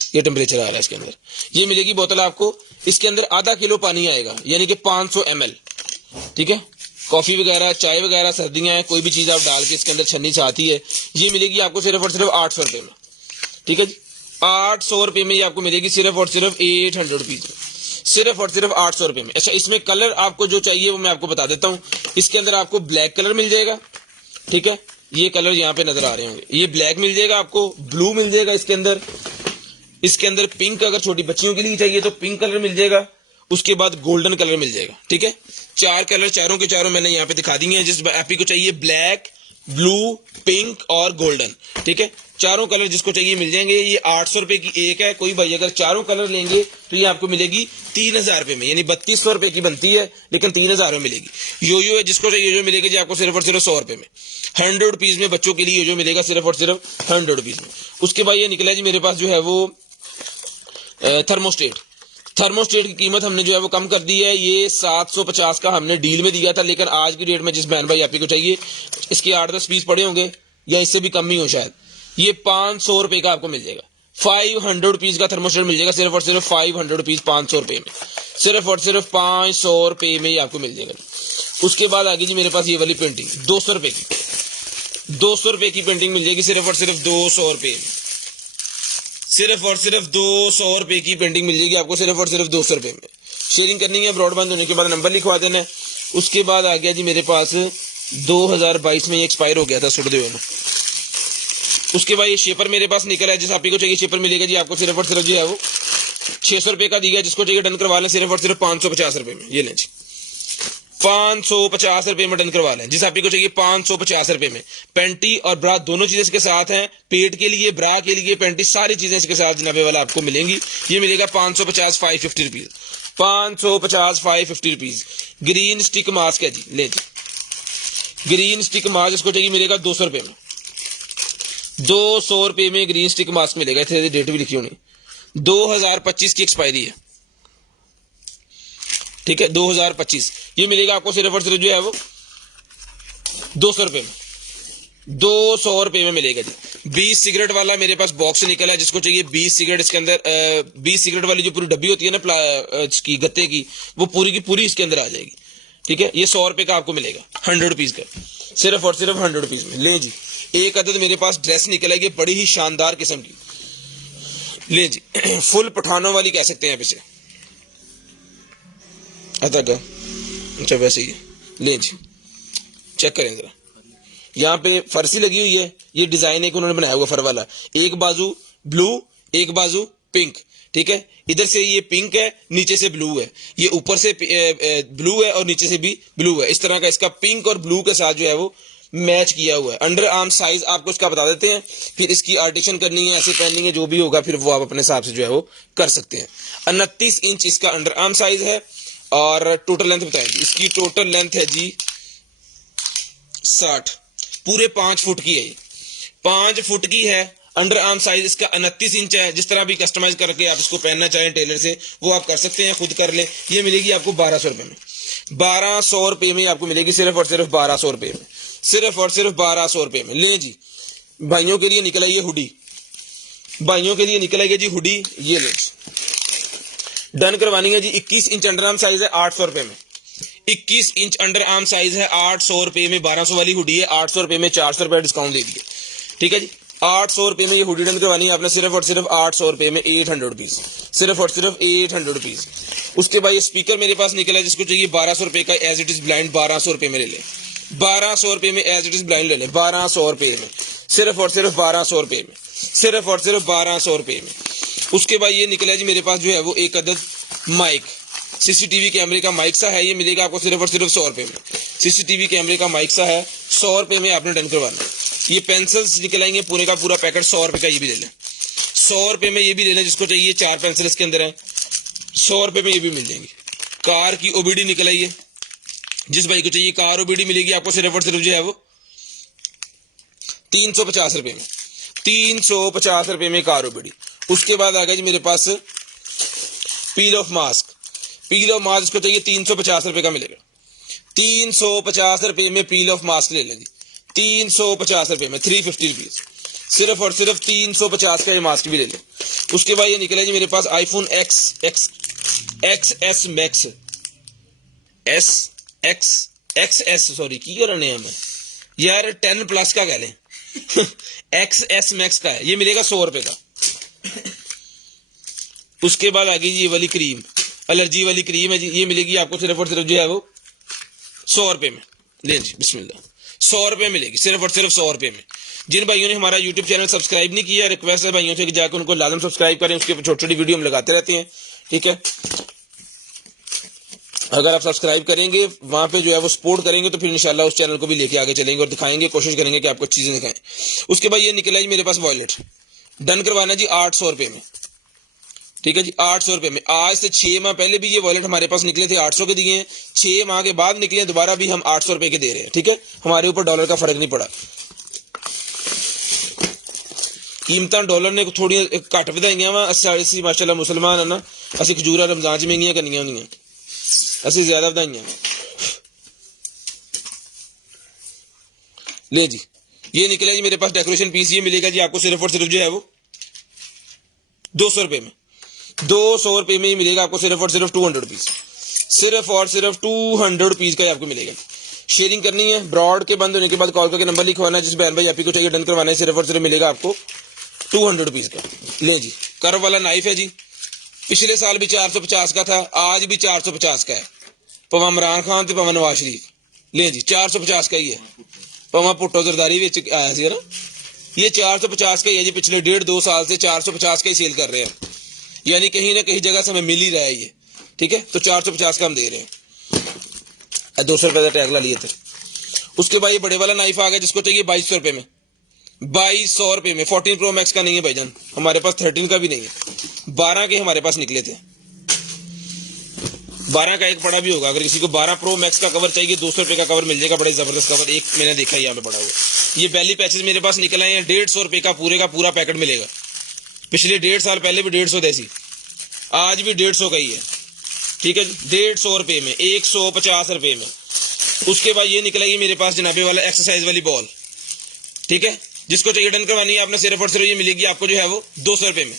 ये टेम्परेचर आ रहा है इसके अंदर। ये मिलेगी बोतल आपको, इसके अंदर आधा किलो पानी आएगा, यानी कि 500 ml। ठीक है, कॉफी वगैरह, चाय वगैरह, सर्दियां हैं, कोई भी चीज आप डाल के इसके अंदर छन्नी चाहती है, ये मिलेगी आपको सिर्फ और सिर्फ 800 रुपये में। ठीक है जी, 800 रुपये में ये आपको मिलेगी सिर्फ और सिर्फ 800 रुपीज में, सिर्फ और सिर्फ 800 रुपये में। अच्छा, इसमें कलर आपको जो चाहिए वो मैं आपको बता देता हूँ। इसके अंदर आपको ब्लैक कलर मिल जाएगा। ठीक है, ये कलर यहाँ पे नजर आ रहे होंगे, ये ब्लैक मिल जाएगा आपको, ब्लू मिल जाएगा इसके अंदर, इसके अंदर पिंक, अगर छोटी बच्चियों के लिए चाहिए तो पिंक कलर मिल जाएगा, उसके बाद गोल्डन कलर मिल जाएगा। ठीक है, 4 कलर, चारों के चारों मैंने यहाँ पे दिखा दिए हैं। जिस आप ही को चाहिए ब्लैक, ब्लू, पिंक और गोल्डन। ठीक है, चारों कलर जिसको चाहिए मिल जाएंगे। ये 800 रुपए की एक है। कोई भाई अगर चारों कलर लेंगे तो ये आपको मिलेगी 3,000 रुपए में, यानी 3200 रुपए की बनती है, लेकिन 3,000 में मिलेगी। योयो है, जिसको चाहिए योयो मिलेगी जी आपको सिर्फ और सिर्फ 100 रुपए में। 100 रुपीज में बच्चों के लिए योयो मिलेगा सिर्फ और सिर्फ 100 रुपीज में। उसके बाद ये निकला जी मेरे पास जो है वो थर्मोस्टेट। थर्मोस्टेट की कीमत हमने जो है वो कम कर दी है। ये 750 का हमने डील में दिया था, लेकिन आज की डेट में जिस बहन भाई आप ही को चाहिए, इसके 8-10 पीस पड़े होंगे या इससे भी कम ही हो शायद, ये 500 रुपए का आपको मिल जाएगा। 500 रुपीज का थर्मोस्टेट मिल जाएगा सिर्फ और सिर्फ 500 रुपीज, 500 रुपए में, सिर्फ और सिर्फ 500 रुपए में ये आपको मिल जाएगा। उसके बाद आगे जी मेरे पास ये वाली पेंटिंग 200 रुपए की, 200 रुपए की पेंटिंग मिल जाएगी सिर्फ और सिर्फ 200 रुपए में, सिर्फ और सिर्फ 200 रुपए की पेंटिंग मिल जाएगी आपको सिर्फ और सिर्फ 200 रुपए में। शेयरिंग करनी है, ब्रॉडबैंड होने के बाद नंबर लिखवा देना है। उसके बाद आ गया जी मेरे पास 2022 में ये एक्सपायर हो गया था सुट हुए में। उसके बाद ये शेपर मेरे पास निकला है, जिस आप ही को चाहिए शेपर मिलेगा जी आपको सिर्फ और सिर्फ जो है वो 600 रुपए का दिया। जिसको चाहिए डन करवा लें सिर्फ और सिर्फ 550 रुपए में। ये लें जी, 550 रुपए में डन करवा लें। जिस आप ही को चाहिए 550 रुपए में। पैंटी और ब्रा दोनों चीजें इसके साथ हैं, पेट के लिए, ब्रा के लिए, पैंटी, सारी चीजें इसके साथ जनाबे वाला आपको मिलेंगी। ये मिलेगा 550 550 rupees, 550 550 rupees. Green stick mask है जी, ले जी, ग्रीन स्टिक मास्क इसको चाहिए मिलेगा 200 रुपए में, 200 रुपए में ग्रीन स्टिक मास्क मिलेगा। इतने डेट भी लिखी होनी, 2025 की एक्सपायरी है। ठीक है, 2025 ये मिलेगा आपको सिर्फ और सिर्फ जो है वो 200 रुपए में, 200 रुपए में मिलेगा जी। 20 सिगरेट वाला मेरे पास बॉक्स निकला है, जिसको चाहिए 20 सिगरेट, इसके अंदर 20 सिगरेट वाली जो पूरी डब्बी होती है ना इसकी गत्ते की, वो पूरी की पूरी इसके अंदर आ जाएगी। ठीक है, ये 100 रुपए का आपको मिलेगा, 100 रुपीज का, सिर्फ और सिर्फ 100 रुपीज में। ले जी, एक अदद मेरे पास ड्रेस निकला है, बड़ी ही शानदार किस्म की, ले जी, फुल पठानों वाली कह सकते हैं आप इसे, आता क्या, अच्छा वैसे ही ले जी, चेक करें जरा, यहाँ पे फर्सी लगी हुई है, ये डिजाइन एक उन्होंने बनाया हुआ फर वाला, एक बाजू ब्लू, एक बाजू पिंक। ठीक है, इधर से ये पिंक है, नीचे से ब्लू है, ये ऊपर से ब्लू है और नीचे से भी ब्लू है। इस तरह का इसका पिंक और ब्लू के साथ जो है वो मैच किया हुआ है। अंडर आर्म साइज आपको इसका बता देते हैं, फिर इसकी आर्टिशन करनी है, ऐसे पहननी है, जो भी होगा फिर वो आप अपने हिसाब से जो है वो कर सकते हैं। 29 इंच इसका अंडर आर्म साइज है और टोटल लेंथ बताएंगे, इसकी टोटल लेंथ है जी 60, पूरे 5 फुट की है, 5 फुट की है। अंडर आर्म साइज इसका 29 इंच है। जिस तरह भी कस्टमाइज करके आप इसको पहनना चाहें टेलर से, वो आप कर सकते हैं, खुद कर लें। ये मिलेगी आपको 1200 रुपए में, 1200 रुपए में आपको मिलेगी सिर्फ और सिर्फ 1200 रुपए में, सिर्फ और सिर्फ 1200 रुपए में। ले जी, भाइयों के लिए निकला ये हुडी, भाइयों के लिए निकलेगी जी हुडी, ये ले डन करवानी है जी। 21 इंच अंडर आर्म साइज है, 800 रुपए में, 21 इंच अंडर आर्म साइज है, 800 रुपए में। 1200 वाली हुडी है, 800 रुपए में, 400 रुपए डिस्काउंट दे दिए। ठीक है जी, 800 रुपए में ये हुडी डन करवानी है आपने सिर्फ और सिर्फ 800 रुपए में, 800 रुपीज, सिर्फ और सिर्फ 800 रुपीज। उसके बाद ये स्पीकर मेरे पास निकला है, जिसको चाहिए 1200 रुपए का एज इट इज ब्लाइंड, 1200 रुपए में ले लें, 1200 रुपए में एज इट इज ब्लाइंड ले लें, 1200 रुपए में, सिर्फ और सिर्फ 1200 रुपए में, सिर्फ और सिर्फ 1200 रुपए में। उसके बाद ये निकला जी मेरे पास जो है वो एक अदद माइक, सीसीटीवी कैमरे का माइक सा है, ये मिलेगा आपको सिर्फ और सिर्फ 100 रुपए में, सीसीटीवी कैमरे का माइक सा है, 100 रुपए में आपने डन करवाना है। ये पेंसिल्स निकलाएंगे पूरे का पूरा पैकेट 100 रुपए का, ये भी ले लें, 100 रुपए में ये भी ले लें। जिसको चाहिए 4 पेंसिल इसके अंदर है, 100 रुपए में ये भी मिल जाएंगी। कार की ओबीडी निकल आई है। जिस भाई को चाहिए कार ओबीडी मिलेगी आपको सिर्फ और सिर्फ जो है वो 350 रुपए में, 350 रुपए में कार ओबीडी। उसके बाद आ गया जी मेरे पास peel off mask. Peel off mask को चाहिए 350 रुपए का मिलेगा। 350 रुपए में पील ऑफ मास्क ले लें जी, 350 रुपए में, 350 रुपीज, सिर्फ और सिर्फ 350 का ये मास्क भी ले लें। उसके बाद ये निकला जी मेरे पास iPhone XS max, XS sorry की करने हमें यार 10 प्लस का कह लें XS मैक्स का है, ये मिलेगा 100 रुपए का। उसके बाद आ गई ये वाली क्रीम, एलर्जी वाली क्रीम है जी, ये मिलेगी आपको सिर्फ और सिर्फ जो है वो 100 रुपए में। ले जी बिस्मिल्लाह, 100 रुपए मिलेगी सिर्फ और सिर्फ 100 रुपए में। जिन भाइयों ने हमारा यूट्यूब चैनल सब्सक्राइब नहीं किया, रिक्वेस्ट है भाइयों से कि जाकर उनको लाजम सब्सक्राइब करें, उसके छोटी छोटी वीडियो हम लगाते रहते हैं, ठीक है। अगर आप सब्सक्राइब करेंगे वहां पे जो है वो सपोर्ट करेंगे तो फिर इंशाल्लाह उस चैनल को भी लेके आगे चलेंगे और दिखाएंगे, कोशिश करेंगे कि आपको अच्छी चीजें दिखाएं। उसके बाद ये निकला जी मेरे पास वॉलेट, डन करवाना जी 800 रुपए में, ठीक है जी, 800 रुपए में। आज से 6 माह पहले भी ये वॉलेट हमारे पास निकले थे, 800 के दिए हैं, 6 माह के बाद निकले हैं दोबारा भी हम 800 रुपए के दे रहे हैं, ठीक है। हमारे ऊपर डॉलर का फर्क नहीं पड़ा, कीमत डॉलर ने थोड़ी घट वधाइयां वा। असी माशाल्लाह मुसलमान है ना, असि खजूरा रमजान च महंगियां करनियां होंदियां, असि ज्यादा वधाइयां। ले जी ये निकला जी मेरे पास डेकोरेशन पीस, ये मिलेगा जी आपको सिर्फ और सिर्फ जो है वो 200 रुपए में, 200 रुपए में ही मिलेगा आपको सिर्फ और सिर्फ 200 रुपीज, सिर्फ और सिर्फ 200 रुपीज का आपको मिलेगा। शेयरिंग करनी है, ब्रॉड के बंद होने के बाद कॉल करके नंबर लिखवाना है, जिस बहन भाई आप ही को चाहिए डन करवाना है, सिर्फ और सिर्फ मिलेगा आपको 200 रुपीज का। ले जी कर्व वाला नाइफ है जी, पिछले साल भी 450 का था, आज भी 450 का है, पवा इमरान खान पवा नवाज शरीफ। ले जी 450 का ही है, पवा भुट्टो जरदारी विच आया सी ना, ये 450 का ही है जी। पिछले 1.5-2 साल से 450 का ही सेल कर रहे हैं, यानी कहीं ना कहीं जगह से हमें मिल ही रहा है ये, ठीक है। तो 450 का हम दे रहे हैं, 200 रुपए का टैग ला लिए थे। उसके बाद ये बड़े वाला नाइफ आ गया जिसको चाहिए 2200 रुपए में, 2200 रुपए में। 14 प्रो मैक्स का नहीं है भाईजान हमारे पास, 13 का भी नहीं है, 12 के हमारे पास निकले थे, 12 का एक पड़ा भी होगा। अगर किसी को 12 प्रो मैक्स का कवर चाहिए 200 रुपए का कवर मिल जाएगा, बड़े जबरदस्त कवर, एक मैंने देखा यहाँ पे पड़ा हुआ। ये बेली पैचेस मेरे पास निकल आए हैं, 150 रुपए का पूरा पैकेट मिलेगा। पिछले 1.5 साल पहले भी 150 देसी, आज भी 150 का ही है, ठीक है जी, 150 रुपए में, 150 रुपए में। उसके बाद ये निकलेगी मेरे पास जनाबे वाला एक्सरसाइज वाली बॉल, ठीक है, जिसको चाहिए डन करवानी है आपने सिर्फ और सिर्फ ये मिलेगी आपको जो है वो 200 रुपए में।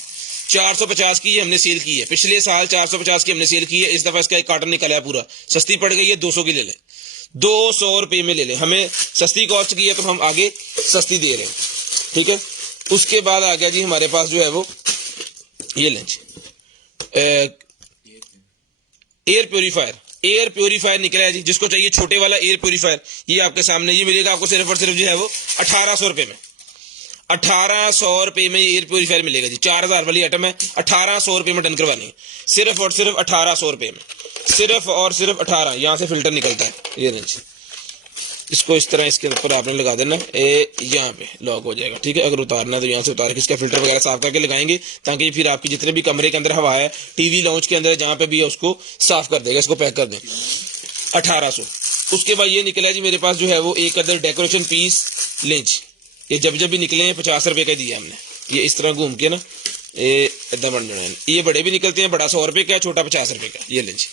450 की हमने सेल की है, पिछले साल 450 की हमने सेल की है, इस दफा इसका एक कार्टन निकला है पूरा, सस्ती पड़ गई है, 200 की ले लें, 200 रुपए में ले लें। हमें सस्ती कॉस्ट की है तो हम आगे सस्ती दे रहे हैं, ठीक है। उसके बाद आ गया जी हमारे पास जो है वो ये लें जी एयर प्योरीफायर, एयर प्योरीफायर निकला है जी, जिसको चाहिए छोटे वाला एयर प्योरीफायर, ये आपके सामने, ये मिलेगा आपको सिर्फ और सिर्फ जो है वो 1800 रुपए में, 1800 रुपए में एयर प्योरीफायर मिलेगा जी। 4000 वाली आइटम है, 1800 रुपए में डन करवानी है, सिर्फ और सिर्फ 1800 रुपए में, सिर्फ और सिर्फ 18। यहाँ से फिल्टर निकलता है, ये रेंज, इसको इस तरह इसके ऊपर आपने लगा देना, यहाँ पे लॉक हो जाएगा, ठीक है। अगर उतारना है तो यहाँ से उतार के इसका फिल्टर वगैरह साफ करके लगाएंगे, ताकि फिर आपकी जितने भी कमरे के अंदर हवा है, टीवी लाउंज के अंदर जहाँ पे भी है उसको साफ कर देगा, इसको पैक कर दें, 1800। उसके बाद ये निकला जी मेरे पास जो है वो एक अदर डेकोरेशन पीस लेंच, ये जब भी निकले हैं 50 रुपए का दिया हमने, ये इस तरह घूम के ना इतना बन जाना है। ये बड़े भी निकलते हैं, बड़ा 100 रुपए का है, छोटा 50 रुपए का, ये लेंच,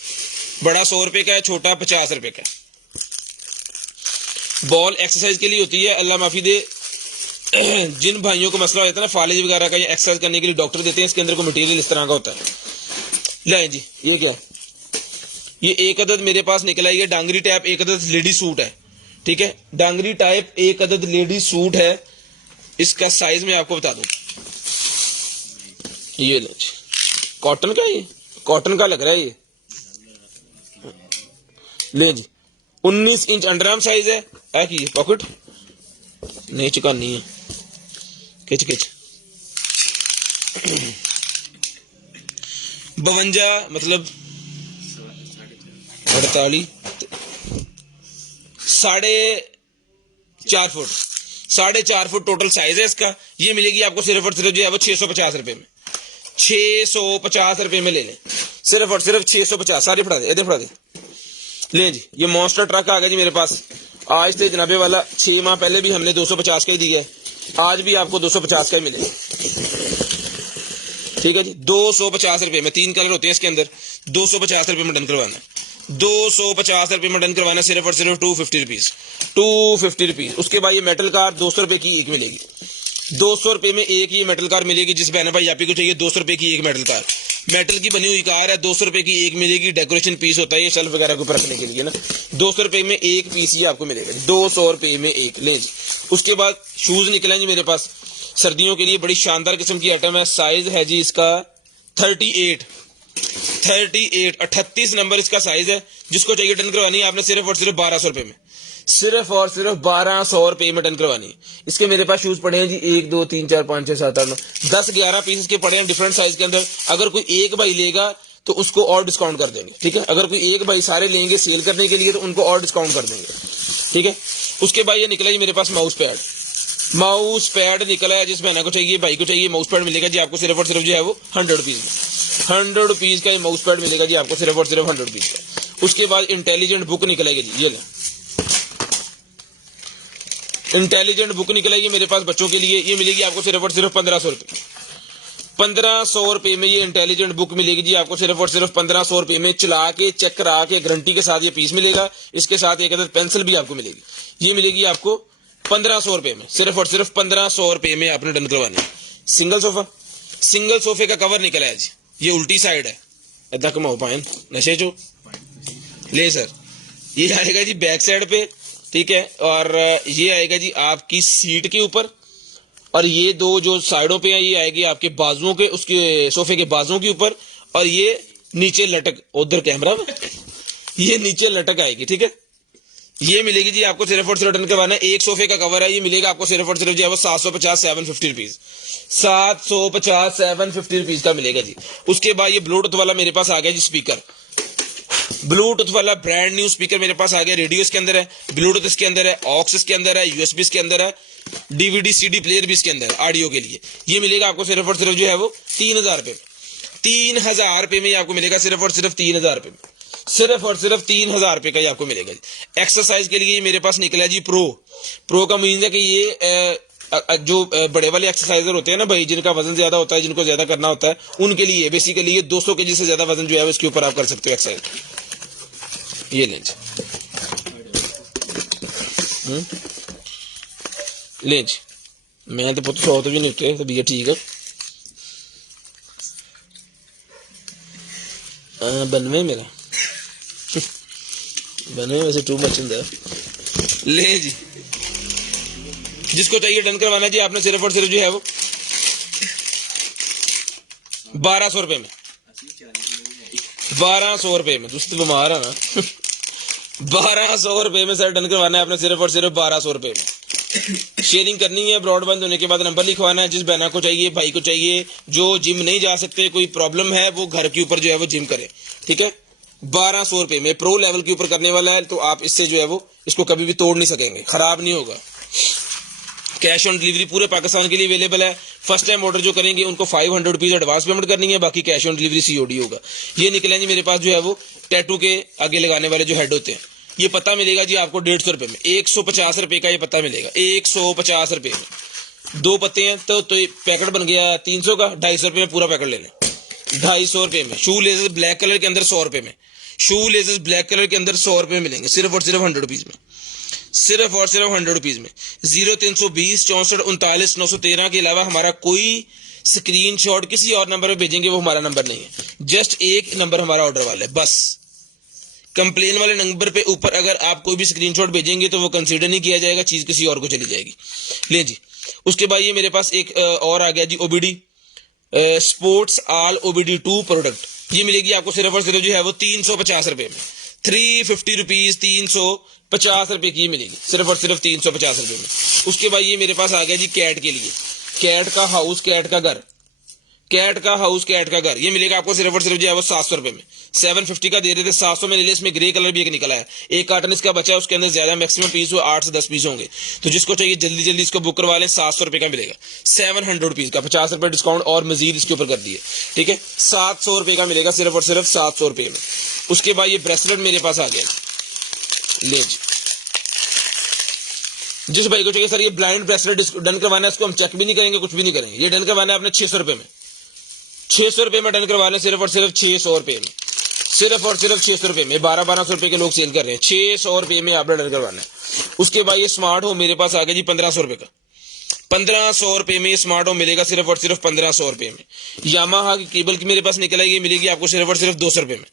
बड़ा 100 रुपए का है, छोटा 50 रुपए का। बॉल एक्सरसाइज के लिए होती है, अल्लाह माफी दे जिन भाइयों को मसला होता है ना फालिज वगैरह का, या एक्सरसाइज करने के लिए डॉक्टर देते हैं, इसके अंदर को मटेरियल इस तरह का होता है। लाए जी ये क्या है, ये एक अदद मेरे पास निकला है, ये डांगरी टाइप एक अदद लेडी सूट है, ठीक है, डांगरी टाइप एक अदद लेडी सूट है। इसका साइज मैं आपको बता दूं, ये लो जी, कॉटन का, ये कॉटन का लग रहा है ये, ले जी 19 इंच अंडरआर्म साइज है कि पॉकेट नहीं चुकानी है, खिच 52 मतलब 48 4.5 फुट, 4.5 फुट टोटल साइज है इसका। ये मिलेगी आपको सिर्फ और सिर्फ जो है वो 650 रुपए में, 650 रुपए में ले लें, सिर्फ और सिर्फ 650। सारे फड़ा दे, इधर फड़ा दे। ले जी, ये मॉन्स्टर ट्रक आ गया जी मेरे पास। आज से जनाबे वाला 6 माह पहले भी हमने 250 का ही दिया है, आज भी आपको 250 का ही मिलेगा। ठीक है जी, 250 रुपए में 3 कलर होते हैं इसके अंदर। 250 रुपए में डन करवाना है, 250 रुपए में डन करवाना, सिर्फ और सिर्फ 250 रुपीज, 250 रुपीज। उसके बाद ये मेटल कार 200 रुपए की एक मिलेगी, 200 रुपए में एक ये मेटल कार मिलेगी। जिस बहना भाई आपी को चाहिए 200 रुपए की एक मेटल कार, मेटल की बनी हुई कार है, 200 रुपए की एक मिलेगी। डेकोरेशन पीस होता है ये शेल्फ वगैरह के ऊपर रखने के लिए ना। 200 रुपए में एक पीस ये आपको मिलेगा, 200 रुपए में एक। ले जी, उसके बाद शूज निकले जी मेरे पास सर्दियों के लिए, बड़ी शानदार किस्म की आइटम है। साइज है जी इसका 38 38 नंबर इसका साइज है। जिसको चाहिए डन करवानी है आपने सिर्फ और सिर्फ 1200 रुपए में, सिर्फ और सिर्फ 1200 रुपए में डन करवानी है। इसके मेरे पास शूज पड़े हैं जी 1 2 3 4 5 6 7 8 9 10 11 पीस के पड़े हैं डिफरेंट साइज के अंदर। अगर कोई एक भाई लेगा तो उसको और डिस्काउंट कर देंगे। ठीक है, अगर कोई एक भाई सारे लेंगे सेल करने के लिए तो उनको और डिस्काउंट कर देंगे। ठीक है, उसके बाद ये निकला जी मेरे पास माउस पैड। माउस पैड निकला है, जिस बहना को चाहिए भाई को चाहिए माउस पैड मिलेगा जी आपको सिर्फ और सिर्फ जो है वो 100 रुपीज में। 100 रुपीज का ये माउस पैड मिलेगा जी आपको सिर्फ और सिर्फ 100 रुपीज का। उसके बाद इंटेलिजेंट बुक निकलेगी जी, ये ले इंटेलिजेंट बुक निकलेगी मेरे पास बच्चों के लिए। ये मिलेगी आपको सिर्फ और सिर्फ 1500 रुपए, 1500 रुपए में ये इंटेलिजेंट बुक मिलेगी जी आपको सिर्फ और सिर्फ 1500 रुपए में। चला के चेक करा के गारंटी के साथ ये पीस मिलेगा। इसके साथ एक अदद पेंसिल भी आपको मिलेगी। ये मिलेगी आपको 1500 रुपए में, सिर्फ और सिर्फ 1500 रुपए में आपने डन करवानी है। सिंगल सोफा, सिंगल सोफे का कवर निकला है जी, ये उल्टी साइड है, इतना कमाओ पाए नशे चो ले सर। ये आएगा जी बैक साइड पे, ठीक है, और ये आएगा जी आपकी सीट के ऊपर, और ये दो जो साइडों पे है ये आएगी आपके बाजुओं के, उसके सोफे के बाजुओं के ऊपर, और ये नीचे लटक, उधर कैमरा में ये नीचे लटक आएगी। ठीक है, ये मिलेगी जी आपको सिर्फ और सिर्फ डन करवाना है। एक सोफे का कवर है, ये मिलेगा आपको सिर्फ और सिर्फ जो है वो 750 750 रुपीज, 750 750 रुपीज का मिलेगा जी। उसके बाद ये ब्लूटूथ वाला मेरे पास आ गया जी स्पीकर, ब्लूटूथ वाला ब्रांड न्यू स्पीकर मेरे पास आ गया। रेडियो इसके अंदर है, ब्लूटूथ इसके अंदर है, ऑक्स इसके अंदर है, यूएसबी इसके अंदर है, डीवीडी सीडी प्लेयर भी इसके अंदर है ऑडियो के लिए। ये मिलेगा आपको सिर्फ और सिर्फ जो है वो 3000 रुपए में, 3000 रुपए में आपको मिलेगा सिर्फ और सिर्फ 3000 रुपए में, सिर्फ और सिर्फ 3000 रुपए का ही आपको मिलेगा जी। एक्सरसाइज के लिए मेरे पास निकला जी प्रो का मीन है कि ये जो बड़े वाले एक्सरसाइजर होते हैं ना भाई, जिनका वजन ज्यादा होता है, जिनको ज्यादा करना होता है, उनके लिए बेसिकली ये 200 केजी से ज्यादा वजन जो है इसके ऊपर आप कर सकते हो एक्सरसाइज। ये लेंज लेंज मैं तो पुत 100 तो भी नहीं उठे तो भैया ठीक है। बनवे मेरा बनवे वैसे टू मच ले जी। जिसको चाहिए डन करवाना जी आपने सिर्फ और सिर्फ जो है वो 1200 रुपए में, 1200 रुपए में, तुझ तो बीमार है ना 1200 रुपए में सर डन करवाना है आपने सिर्फ और सिर्फ 1200 रुपए में। शेयरिंग करनी है, ब्रॉडबैंड होने के बाद नंबर लिखवाना है। जिस बहना को चाहिए भाई को चाहिए जो जिम नहीं जा सकते, कोई प्रॉब्लम है, वो घर के ऊपर जो है वो जिम करे। ठीक है, 1200 रुपए में प्रो लेवल के ऊपर करने वाला है, तो आप इससे जो है वो इसको कभी भी तोड़ नहीं सकेंगे, खराब नहीं होगा। कैश ऑन डिलीवरी पूरे पाकिस्तान के लिए अवेलेबल है। फर्स्ट टाइम ऑर्डर जो करेंगे उनको 500 रुपीज एडवांस पेमेंट करनी है, बाकी कैश ऑन डिलीवरी सीओडी होगा। ये निकले जी मेरे पास जो है वो टैटू के आगे लगाने वाले जो हेड होते हैं, ये पता मिलेगा जी आपको 150 रुपए में, 150 रुपए का ये पता मिलेगा, 150 रुपए में। 2 पत्ते हैं तो पैकेट बन गया 300 का, 250 रुपए में पूरा पैकेट ले लें, 250 रुपए में। शू लेसेस ब्लैक कलर के अंदर 100 रुपए में, शू लेसेस ब्लैक कलर के अंदर 100 रुपए मिलेंगे, सिर्फ और सिर्फ 100 रुपीज में, सिर्फ और सिर्फ 100 रुपीज में। 0320 64 39 913 के अलावा हमारा कोई स्क्रीनशॉट किसी और नंबर पे भेजेंगे वो हमारा नंबर नहीं है। जस्ट एक नंबर हमारा ऑर्डर वाला है बस। कंप्लेन वाले नंबर पे ऊपर अगर आप कोई भी स्क्रीनशॉट भेजेंगे तो वो कंसीडर नहीं किया जाएगा, चीज किसी और को चली जाएगी। ले जी, उसके बाद ये मेरे पास एक और आ गया जी OBD sports all OBD 2 product. ये मिलेगी आपको सिर्फ और सिर्फ जो है वो 350 रुपए में, 350 रुपीज, 350 रुपए की मिलेगी, सिर्फ और सिर्फ 350 रुपए में। उसके बाद ये मेरे पास आ गया जी कैट के लिए, कैट का हाउस, कैट का घर, कैट का हाउस, कैट का घर, ये मिलेगा आपको सिर्फ और सिर्फ जो है वो 700 रुपए में। 750 का दे रहे थे, 700 में ले लिया। इसमें ग्रे कलर भी एक निकला है, एक कार्टन इसका बचा है, उसके अंदर ज्यादा मैक्सिमम पीस हुआ 8 से 10 पीस होंगे। तो जिसको चाहिए जल्दी जल्दी इसको बुक करवा लें, 700 रुपए का मिलेगा, 700 रुपीज का, 50 रुपए डिस्काउंट और मजीद इसके ऊपर कर दिए, ठीक है। 700 रुपए का मिलेगा सिर्फ और सिर्फ 700 रुपए में। उसके बाद ये ब्रेसलेट मेरे पास आ गया, ले जी। जिस भाई को चाहिए सर ये ब्लाइंड ब्रेसलेट डन करवाना है, इसको हम चेक भी नहीं करेंगे, कुछ भी नहीं करेंगे, ये डन करवाना है आपने 600 रुपए में। 600 रुपए में डन करवा लें, सिर्फ और सिर्फ 600 रुपए में, सिर्फ और सिर्फ 600 रुपए में। 1200 रुपए के लोग सेल कर रहे हैं, 600 रुपए में आपने डन करवाना है। उसके बाद ये स्मार्ट होम मेरे पास आ गया जी 1500 रुपए का। 1500 रुपए में स्मार्ट होम मिलेगा सिर्फ और सिर्फ 1500 रुपए में। यामाहा की केबल की मेरे पास निकल आएगी, मिलेगी आपको सिर्फ और सिर्फ 200 रुपए में।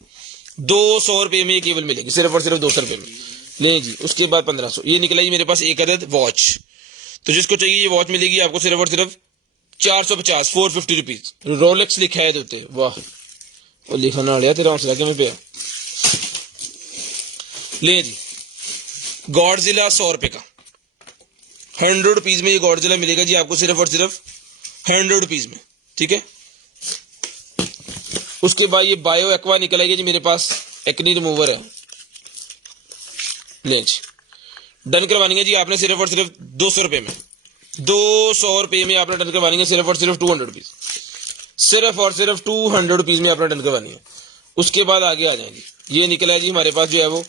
200 रुपए में ये केबल मिलेगी सिर्फ और सिर्फ 200 रुपए में, नहीं जी। उसके बाद 1500 ये निकला जी मेरे पास एक अदद वॉच। तो जिसको चाहिए ये वॉच मिलेगी आपको सिर्फ और सिर्फ 450, 450 रुपीज। रोलेक्स लिखा है देते, वाह वो लिखा ना लिया तेरा हौसला क्या पे ले जी। गॉडजिला 100 रुपए का, 100 रुपीज में ये गॉडजिला मिलेगा जी आपको सिर्फ और सिर्फ 100 रुपीज में, ठीक है। उसके बाद ये बायो एक्वा निकलेगी जी मेरे पास, एक्नी रिमूवर है, ले जी। डन करवानी है जी आपने सिर्फ और सिर्फ 200 रुपए में। 200 रुपए में आपने डन करवानी है सिर्फ और सिर्फ 200 रुपीज, सिर्फ और सिर्फ 200 रुपीज में आपने डन करवानी है। उसके बाद आगे आ जाएंगे, ये निकला है जी हमारे पास जो है वो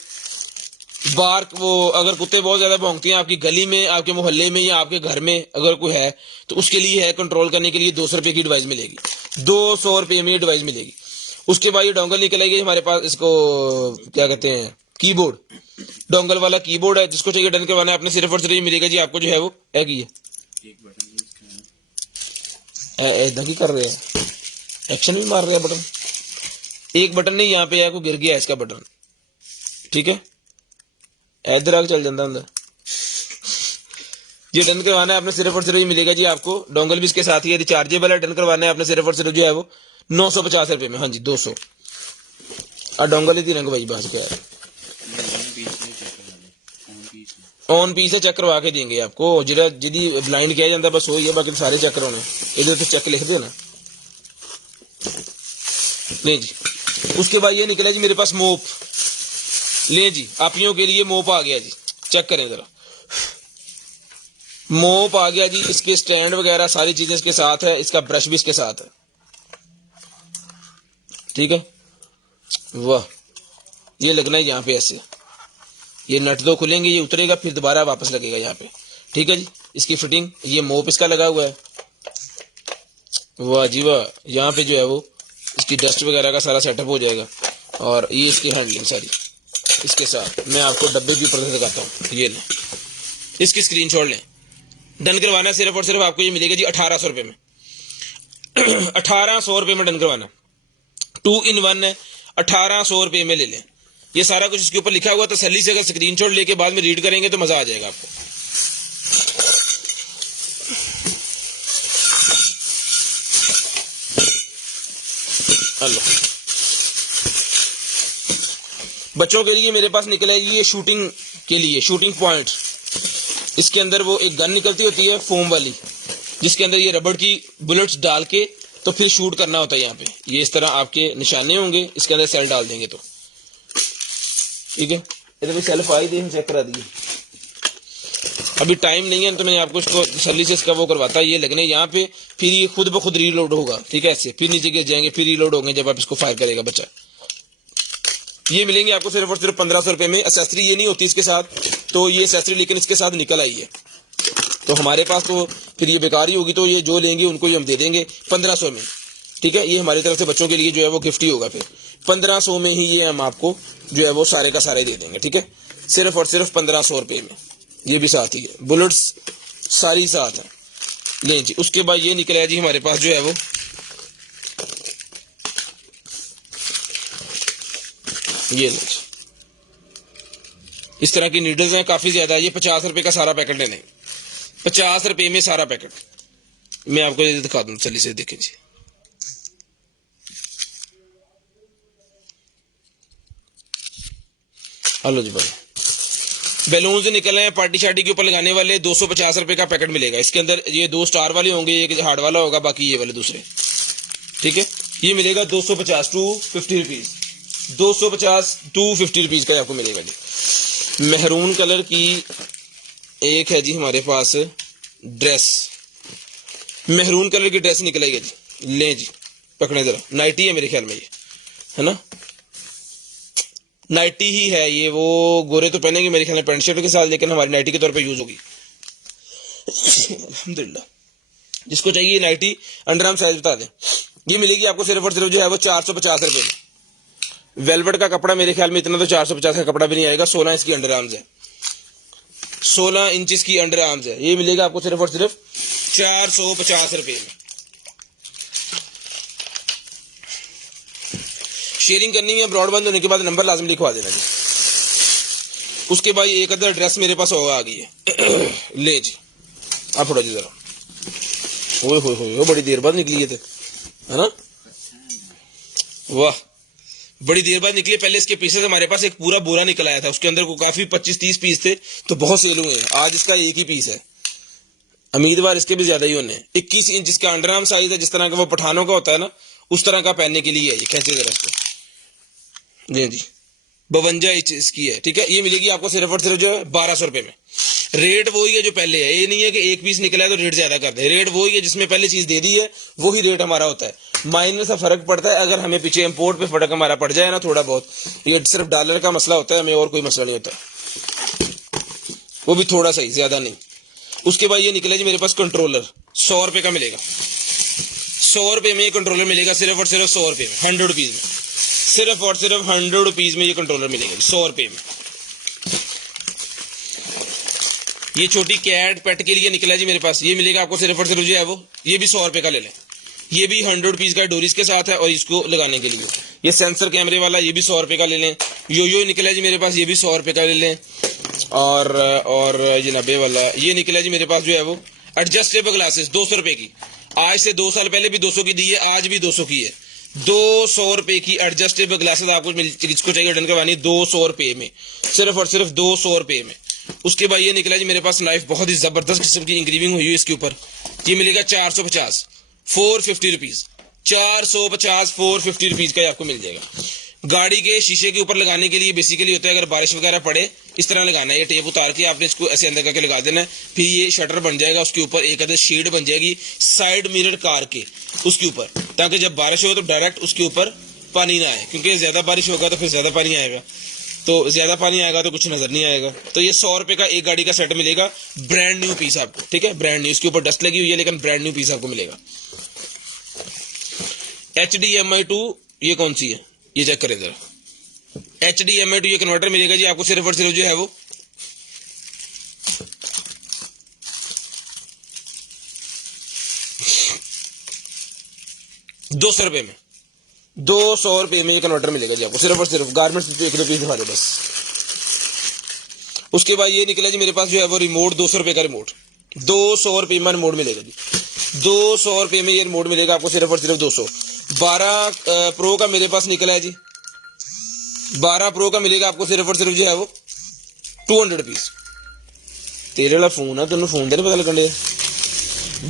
बार्क, वो अगर कुत्ते बहुत ज्यादा भौंकते हैं आपकी गली में, आपके मोहल्ले में या आपके घर में अगर कोई है तो उसके लिए है, कंट्रोल करने के लिए 200 रुपए की डिवाइस मिलेगी, 200 रुपए में ये डिवाइस मिलेगी। उसके बाद ये डोंगल निकलेगी हमारे पास, इसको क्या कहते हैं, कीबोर्ड, डोंगल वाला कीबोर्ड है। जिसको चाहिए डन करवाना है अपने सिर्फ और सिर्फ मिलेगा जी आपको जो है वो है की ऐसा की कर रहे हैं, एक्शन भी मार रहे हैं बटन, एक बटन नहीं यहाँ पे है, को गिर गया इसका बटन, ठीक है। इधर आके चल जाता अंदर। ये डन करवाना है आपने सिर्फ और सिर्फ मिलेगा जी आपको, डोंगल भी इसके साथ ही है, रिचार्जेबल है। डन करवाना है आपने सिर्फ और सिर्फ जो है वो 950 रुपए में, हाँ जी 200। और डोंगल ही 3 रंग भाई बात क्या है, ऑन पीस है, चेक करवा के देंगे आपको। जिहड़ा जिहदी ब्लाइंड किया जाता बस वही है, बाकी सारे चेक करवाने, इधर तो चेक लिख देना, नहीं जी। उसके बाद ये निकला जी मेरे पास मोप, ले जी आपियों के लिए मोप आ गया जी, चेक करें जरा, मोप आ गया जी। इसके स्टैंड वगैरह सारी चीजें इसके साथ है, इसका ब्रश भी इसके साथ है, ठीक है। वाह ये लगना है यहाँ पे ऐसे, ये नट दो खुलेंगे, ये उतरेगा फिर दोबारा वापस लगेगा यहाँ पे, ठीक है जी। इसकी फिटिंग, ये मोप इसका लगा हुआ है, वाह जी वाह। यहाँ पे जो है वो इसकी डस्ट वगैरह का सारा सेटअप हो जाएगा, और ये इसकी हैंडलिंग सारी इसके साथ। मैं आपको डब्बे के ऊपर से दिखाता हूँ, ये लें, इसकी स्क्रीनशॉट लें। डन करवाना है सिर्फ और सिर्फ आपको ये मिलेगा जी 1800 रुपए में। 1800 रुपए में डन करवाना, 2 in 1 है, 1800 रुपए में ले लें। ये सारा कुछ इसके ऊपर लिखा हुआ, तसल्ली से अगर स्क्रीनशॉट लेके बाद में रीड करेंगे तो मजा आ जाएगा आपको। अल्लाह, बच्चों के लिए मेरे पास निकला है ये शूटिंग के लिए, शूटिंग पॉइंट। इसके अंदर वो एक गन निकलती होती है फोम वाली, जिसके अंदर ये रबड़ की बुलेट्स डाल के तो फिर शूट करना होता है। यहाँ पे ये इस तरह आपके निशाने होंगे, इसके अंदर सेल डाल देंगे तो ठीक है। इधर भी सेल्फ आई थी, हम चेक करा दिए, अभी टाइम नहीं है तो मैं आपको इसको तसल्ली से इसका वो करवाता है। ये लगने यहाँ पे, फिर ये खुद ब खुद रीलोड होगा, ठीक है, ऐसे फिर नीचे गिर जाएंगे, फिर रीलोड होंगे जब आप इसको फायर करेगा बच्चा। ये मिलेंगे आपको सिर्फ और सिर्फ 1500 रुपए में। एक्सेसरी ये नहीं होती इसके साथ, तो ये एक्सेसरी लेकिन इसके साथ निकल आई है, तो हमारे पास तो फिर ये बेकार ही होगी, तो ये जो लेंगे उनको ही हम दे देंगे 1500 में, ठीक है। ये हमारी तरफ से बच्चों के लिए जो है वो गिफ्ट ही होगा, फिर 1500 में ही ये हम आपको जो है वो सारे का सारे दे देंगे, ठीक है, सिर्फ और सिर्फ 1500 रुपए में। ये भी साथ ही है, बुलेट्स सारी साथ है, ले जी। उसके बाद ये निकला है जी हमारे पास जो है वो ये ले, इस तरह की नीडल्स हैं, काफी ज्यादा। ये 50 रुपए का सारा पैकेट लेने, 50 रुपए में सारा पैकेट। मैं आपको ये दिखा दूं, चलिए से देखें जी। हेलो जी भाई, बैलून निकले हैं पार्टी शार्टी के ऊपर लगाने वाले, 250 रुपए का पैकेट मिलेगा। इसके अंदर ये 2 स्टार वाले होंगे, एक हार्ड वाला होगा, बाकी ये वाले दूसरे, ठीक है, ये मिलेगा 250 टू 50 रुपीज, 250 टू 50 रुपीज का आपको मिलेगा जी। मेहरून कलर की एक है जी हमारे पास ड्रेस, मेहरून कलर की ड्रेस निकलेगी जी, लें जी पकड़े जरा, नाइटी है मेरे ख्याल में ये, है ना, नाइटी ही है ये, वो गोरे तो पहनेंगे मेरे ख्याल में पैंट शर्ट के साथ, लेकिन हमारी नाइटी के तौर पे यूज होगी अल्हम्दुलिल्लाह। जिसको चाहिए नाइटी अंडरआर्म साइज बता दें, ये मिलेगी आपको सिर्फ और सिर्फ जो है वो 450 रुपए में। वेलवेट का कपड़ा मेरे ख्याल में इतना तो 450 का कपड़ा भी नहीं आएगा, 16 इसकी अंडरआर्म्स है, 16 इंचेस की अंडरआर्म्स है, ये मिलेगा आपको सिर्फ और सिर्फ 450 रुपए में। शेयरिंग करनी है, ब्रॉडबैंड होने के बाद नंबर लाजमी लिखवा देना जी। उसके बाद एक अदर ड्रेस मेरे पास होगा आ गई है ले जी, आप थोड़ा जी जरा, ओए हो बड़ी देर बाद निकली है ना, वाह बड़ी देर बाद निकली। पहले इसके पीसेस हमारे पास एक पूरा बोरा निकल आया था, उसके अंदर को काफी 25-30 पीस थे, तो बहुत सेल हुए हैं। आज इसका एक ही पीस है, उम्मीदवार इसके भी ज्यादा ही होने हैं। 21 इंच इसका अंडरआर्म साइज है, जिस तरह का वो पठानों का होता है ना, उस तरह का पहनने के लिए है ये। कैसे जरा इसको जी जी, 52 इंच इसकी है, ठीक है। ये मिलेगी आपको सिर्फ और सिर्फ जो है 1200 रुपए में। रेट वही है जो पहले है, ये नहीं है कि एक पीस निकला है तो रेट ज्यादा कर दे, रेट वही है जिसमें पहले चीज दे दी है वही रेट हमारा होता है। माइनर सा फर्क पड़ता है, अगर हमें पीछे इंपोर्ट पे फर्क हमारा पड़ जाए ना थोड़ा बहुत, ये सिर्फ डॉलर का मसला होता है, हमें और कोई मसला नहीं होता, वो भी थोड़ा सा ही, ज्यादा नहीं। उसके बाद ये निकला जी मेरे पास कंट्रोलर, 100 रुपए का मिलेगा, 100 रुपए में ये कंट्रोलर मिलेगा सिर्फ और सिर्फ 100 रुपए में, 100 रुपीज में, सिर्फ और सिर्फ 100 रुपीज में ये कंट्रोलर मिलेगा 100 रुपए में। ये छोटी कैट पेट के लिए निकला जी मेरे पास, ये मिलेगा आपको सिर्फ और सिर्फ जो है वो, ये भी 100 रुपए का ले लें, ये भी 100 रुपीज का डोरीज के साथ है, और इसको लगाने के लिए ये सेंसर कैमरे वाला, ये भी 100 रुपए का ले लें। यो निकला जी मेरे पास, ये भी 100 रुपए का ले लें। और ये 90 वाला ये निकला जी मेरे पास जो है वो एडजस्टेबल ग्लासेस 200 रुपए की, आज से 2 साल पहले भी 200 की दी है, आज भी 200 की है। 200 रुपए की एडजस्टेबल ग्लासेस आपको जिसको चाहिए डन करवानी 200 रुपए में, सिर्फ और सिर्फ 200 रुपए में। उसके बाद ये निकला जी मेरे पास नाइफ, बहुत ही जबरदस्त किस्म की इंग्रीविंग हुई है इसके ऊपर, ये मिलेगा 450, 450 रुपीज, 450 450 रुपीज का आपको मिल जाएगा। गाड़ी के शीशे के ऊपर लगाने के लिए बेसिकली होता है, अगर बारिश वगैरह पड़े इस तरह लगाना है, ये टेप उतार के आपने इसको ऐसे अंदर करके लगा देना है, फिर ये शटर बन जाएगा, उसके ऊपर एक अदर शेड बन जाएगी साइड मिरर कार के उसके ऊपर, ताकि जब बारिश हो तो डायरेक्ट उसके ऊपर पानी ना आए, क्योंकि ज्यादा बारिश होगा तो फिर ज्यादा पानी आएगा, तो ज्यादा पानी आएगा तो कुछ नजर नहीं आएगा। तो ये 100 रुपए का एक गाड़ी का सेट मिलेगा, ब्रांड न्यू पीस आपको, ठीक है, ब्रांड न्यू, इसके ऊपर डस्ट लगी हुई है लेकिन ब्रांड न्यू पीस आपको मिलेगा। HDMI 2 ये कौन सी है, ये चेक करें जरा, HDMI 2 ये कन्वर्टर मिलेगा जी आपको सिर्फ और सिर्फ जो है वो 200 रुपए में, 200 रुपए में ये कन्वर्टर मिलेगा जी आपको सिर्फ और सिर्फ। गारमेंट्स तो एक रुपये दिखा दे बस। उसके बाद ये निकला जी मेरे पास जो है वो रिमोट, 200 रुपए का रिमोट, 200 रुपए में रिमोट मिलेगा जी, 200 रुपए में ये रिमोट मिलेगा आपको सिर्फ और सिर्फ 200। 12 प्रो का मेरे पास निकला है जी, 12 प्रो का मिलेगा आपको सिर्फ और सिर्फ जो है वो 200 रुपीज। तेरे वाला फोन है, तेन फोन देने पता लगने,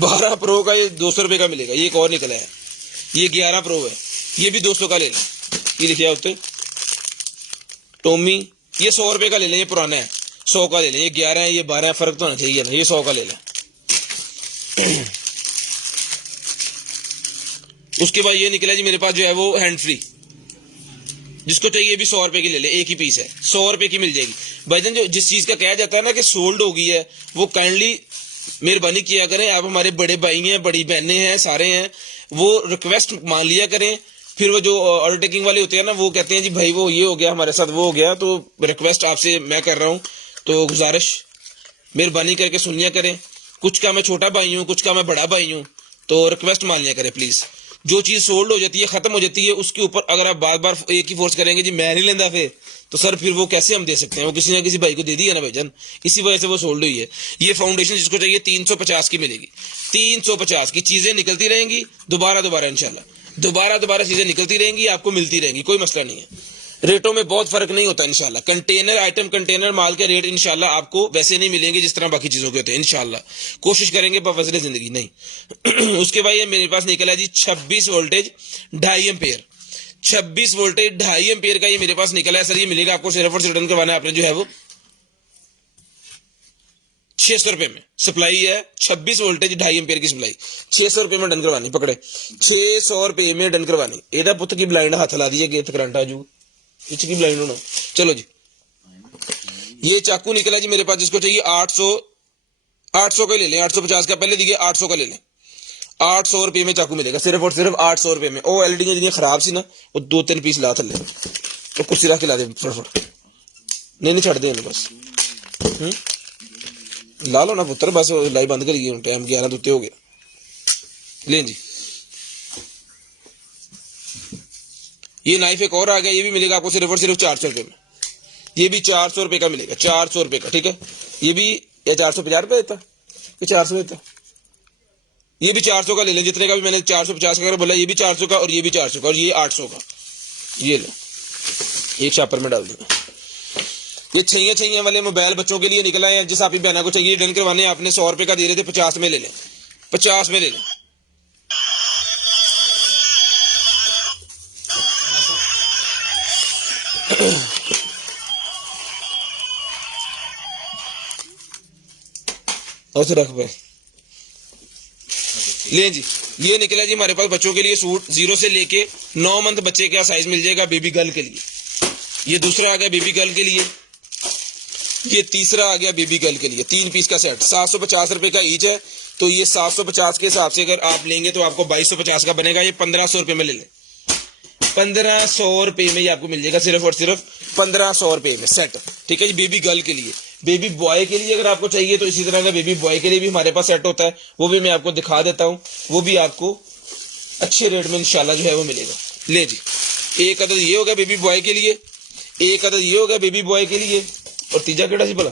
12 प्रो का ये 200 रुपए का मिलेगा। ये एक और निकला है, ये 11 प्रो है, ये भी 200 का ले लें, ये लिखिए उत्ते टोमी, ये 100 रुपए का ले लें, ये पुराना है, 100 का ले लें, ये 11 है ये 12 है, फर्क तो होना चाहिए ना, ये 100 का ले लें। उसके बाद ये निकला जी मेरे पास जो है वो हैंड फ्री, जिसको चाहिए भी 100 रुपए की ले ले, एक ही पीस है, 100 रुपए की मिल जाएगी। भाईजान जो जिस चीज का कहा जाता है ना कि सोल्ड हो गई है, वो काइंडली मेहरबानी किया करें, आप हमारे बड़े भाई हैं, बड़ी बहनें हैं, सारे हैं, वो रिक्वेस्ट मान लिया करें। फिर वो जो ऑर्डर टेकिंग वाले होते हैं ना, वो कहते हैं जी भाई वो ये हो गया हमारे साथ, वो हो गया, तो रिक्वेस्ट आपसे मैं कर रहा हूँ, तो गुजारिश मेहरबानी करके सुन लिया करें। कुछ का मैं छोटा भाई हूँ, कुछ का मैं बड़ा भाई हूँ, तो रिक्वेस्ट मान लिया करें प्लीज। जो चीज सोल्ड हो जाती है, खत्म हो जाती है, उसके ऊपर अगर आप बार बार एक ही फोर्स करेंगे जी मैं नहीं लेंदा फिर, तो सर फिर वो कैसे हम दे सकते हैं, वो किसी ना किसी भाई को दे दी है ना भाईजान, इसी वजह से वो सोल्ड हुई है। ये फाउंडेशन जिसको चाहिए 350 की मिलेगी, 350 की चीजें निकलती रहेंगी, दोबारा इंशाल्लाह दोबारा चीजें निकलती रहेंगी, आपको मिलती रहेंगी, कोई मसला नहीं है। रेटों में बहुत फर्क नहीं होता इंशाल्लाह। कंटेनर आइटम, कंटेनर माल के रेट इंशाल्लाह आपको वैसे नहीं मिलेंगे जिस तरह बाकी चीजों के होते हैं इंशाल्लाह। कोशिश करेंगे बवज़्र जिंदगी नहीं। उसके बाद ये मेरे पास निकला जी 26 वोल्टेज 2.5 एम्पेयर। 26 वोल्टेज 2.5 एम्पेयर का ये मेरे पास निकला है सर। ये मिलेगा आपको सिर्फ और सिर्फ रिटर्न करवाना है आपने जो है वो 600 रुपए में। सप्लाई है 26 वोल्टेज 2.5 एम्पेयर की सप्लाई 600 रुपए में डन करवानी। पकड़े 600 रुपए में डन करवानी। एदा पुत की ब्लाइंड हाथ ला दिए गेट करंट आजू इच की ब्लाइंड होना। चलो जी ये चाकू निकला जी मेरे पास, जिसको चाहिए 800 का ले लें। 850 का पहले दिए 800 का ले लें। 800 रुपए में चाकू मिलेगा सिर्फ और सिर्फ 800 रुपए में। ओ एलईडी जितनी खराब सी ना वो 2-3 पीस ला थले तो कुर्सी रख के ला दे फटाफट। नहीं छड़ दे बस ला लो ना पुत्र बस। लाइव बंद करिए टाइम 11 तो हो गया। लें जी ये नाइफ एक और आ गया। ये भी मिलेगा आपको सिर्फ और सिर्फ 400 रुपए में। ये भी 400 रुपए का मिलेगा। 400 रुपए का ठीक है। ये भी या 450 रुपए देता ये 400 देता। ये भी 400 का ले लें जितने का भी मैंने 450 का बोला। ये भी 400 का और ये भी 400 का और ये 800 का। ये ले एक छापर में डाल दूंगा। ये छैया वाले मोबाइल बच्चों के लिए निकला है। जिस आप ही बहना को चाहिए डन करवाने आपने 100 रुपए का दे रहे थे 50 में ले लें। 50 में ले लें। और रख पे ले जी। ये निकला जी हमारे पास बच्चों के लिए सूट 0 से लेके 9 मंथ बच्चे का साइज मिल जाएगा बेबी गर्ल के लिए। ये दूसरा आ गया बेबी गर्ल के लिए। ये तीसरा आ गया बेबी गर्ल के लिए। 3 पीस का सेट 750 रुपए का ईच है। तो ये 750 के हिसाब से अगर आप लेंगे तो आपको 2250 का बनेगा। ये 1500 रुपए में ले लें। 1500 रुपए में ये आपको मिल जाएगा सिर्फ और सिर्फ 1500 रुपए में सेट। ठीक है जी बेबी गर्ल के लिए। बेबी बॉय के लिए अगर आपको चाहिए तो इसी तरह का बेबी बॉय के लिए भी हमारे पास सेट होता है। वो भी मैं आपको दिखा देता हूं। वो भी आपको अच्छे रेट में इंशाल्लाह जो है वो मिलेगा। ले जी एक अदद ये होगा बेबी बॉय के लिए। एक अदद ये होगा बेबी बॉय के लिए। और तीजा केड़ा सी भला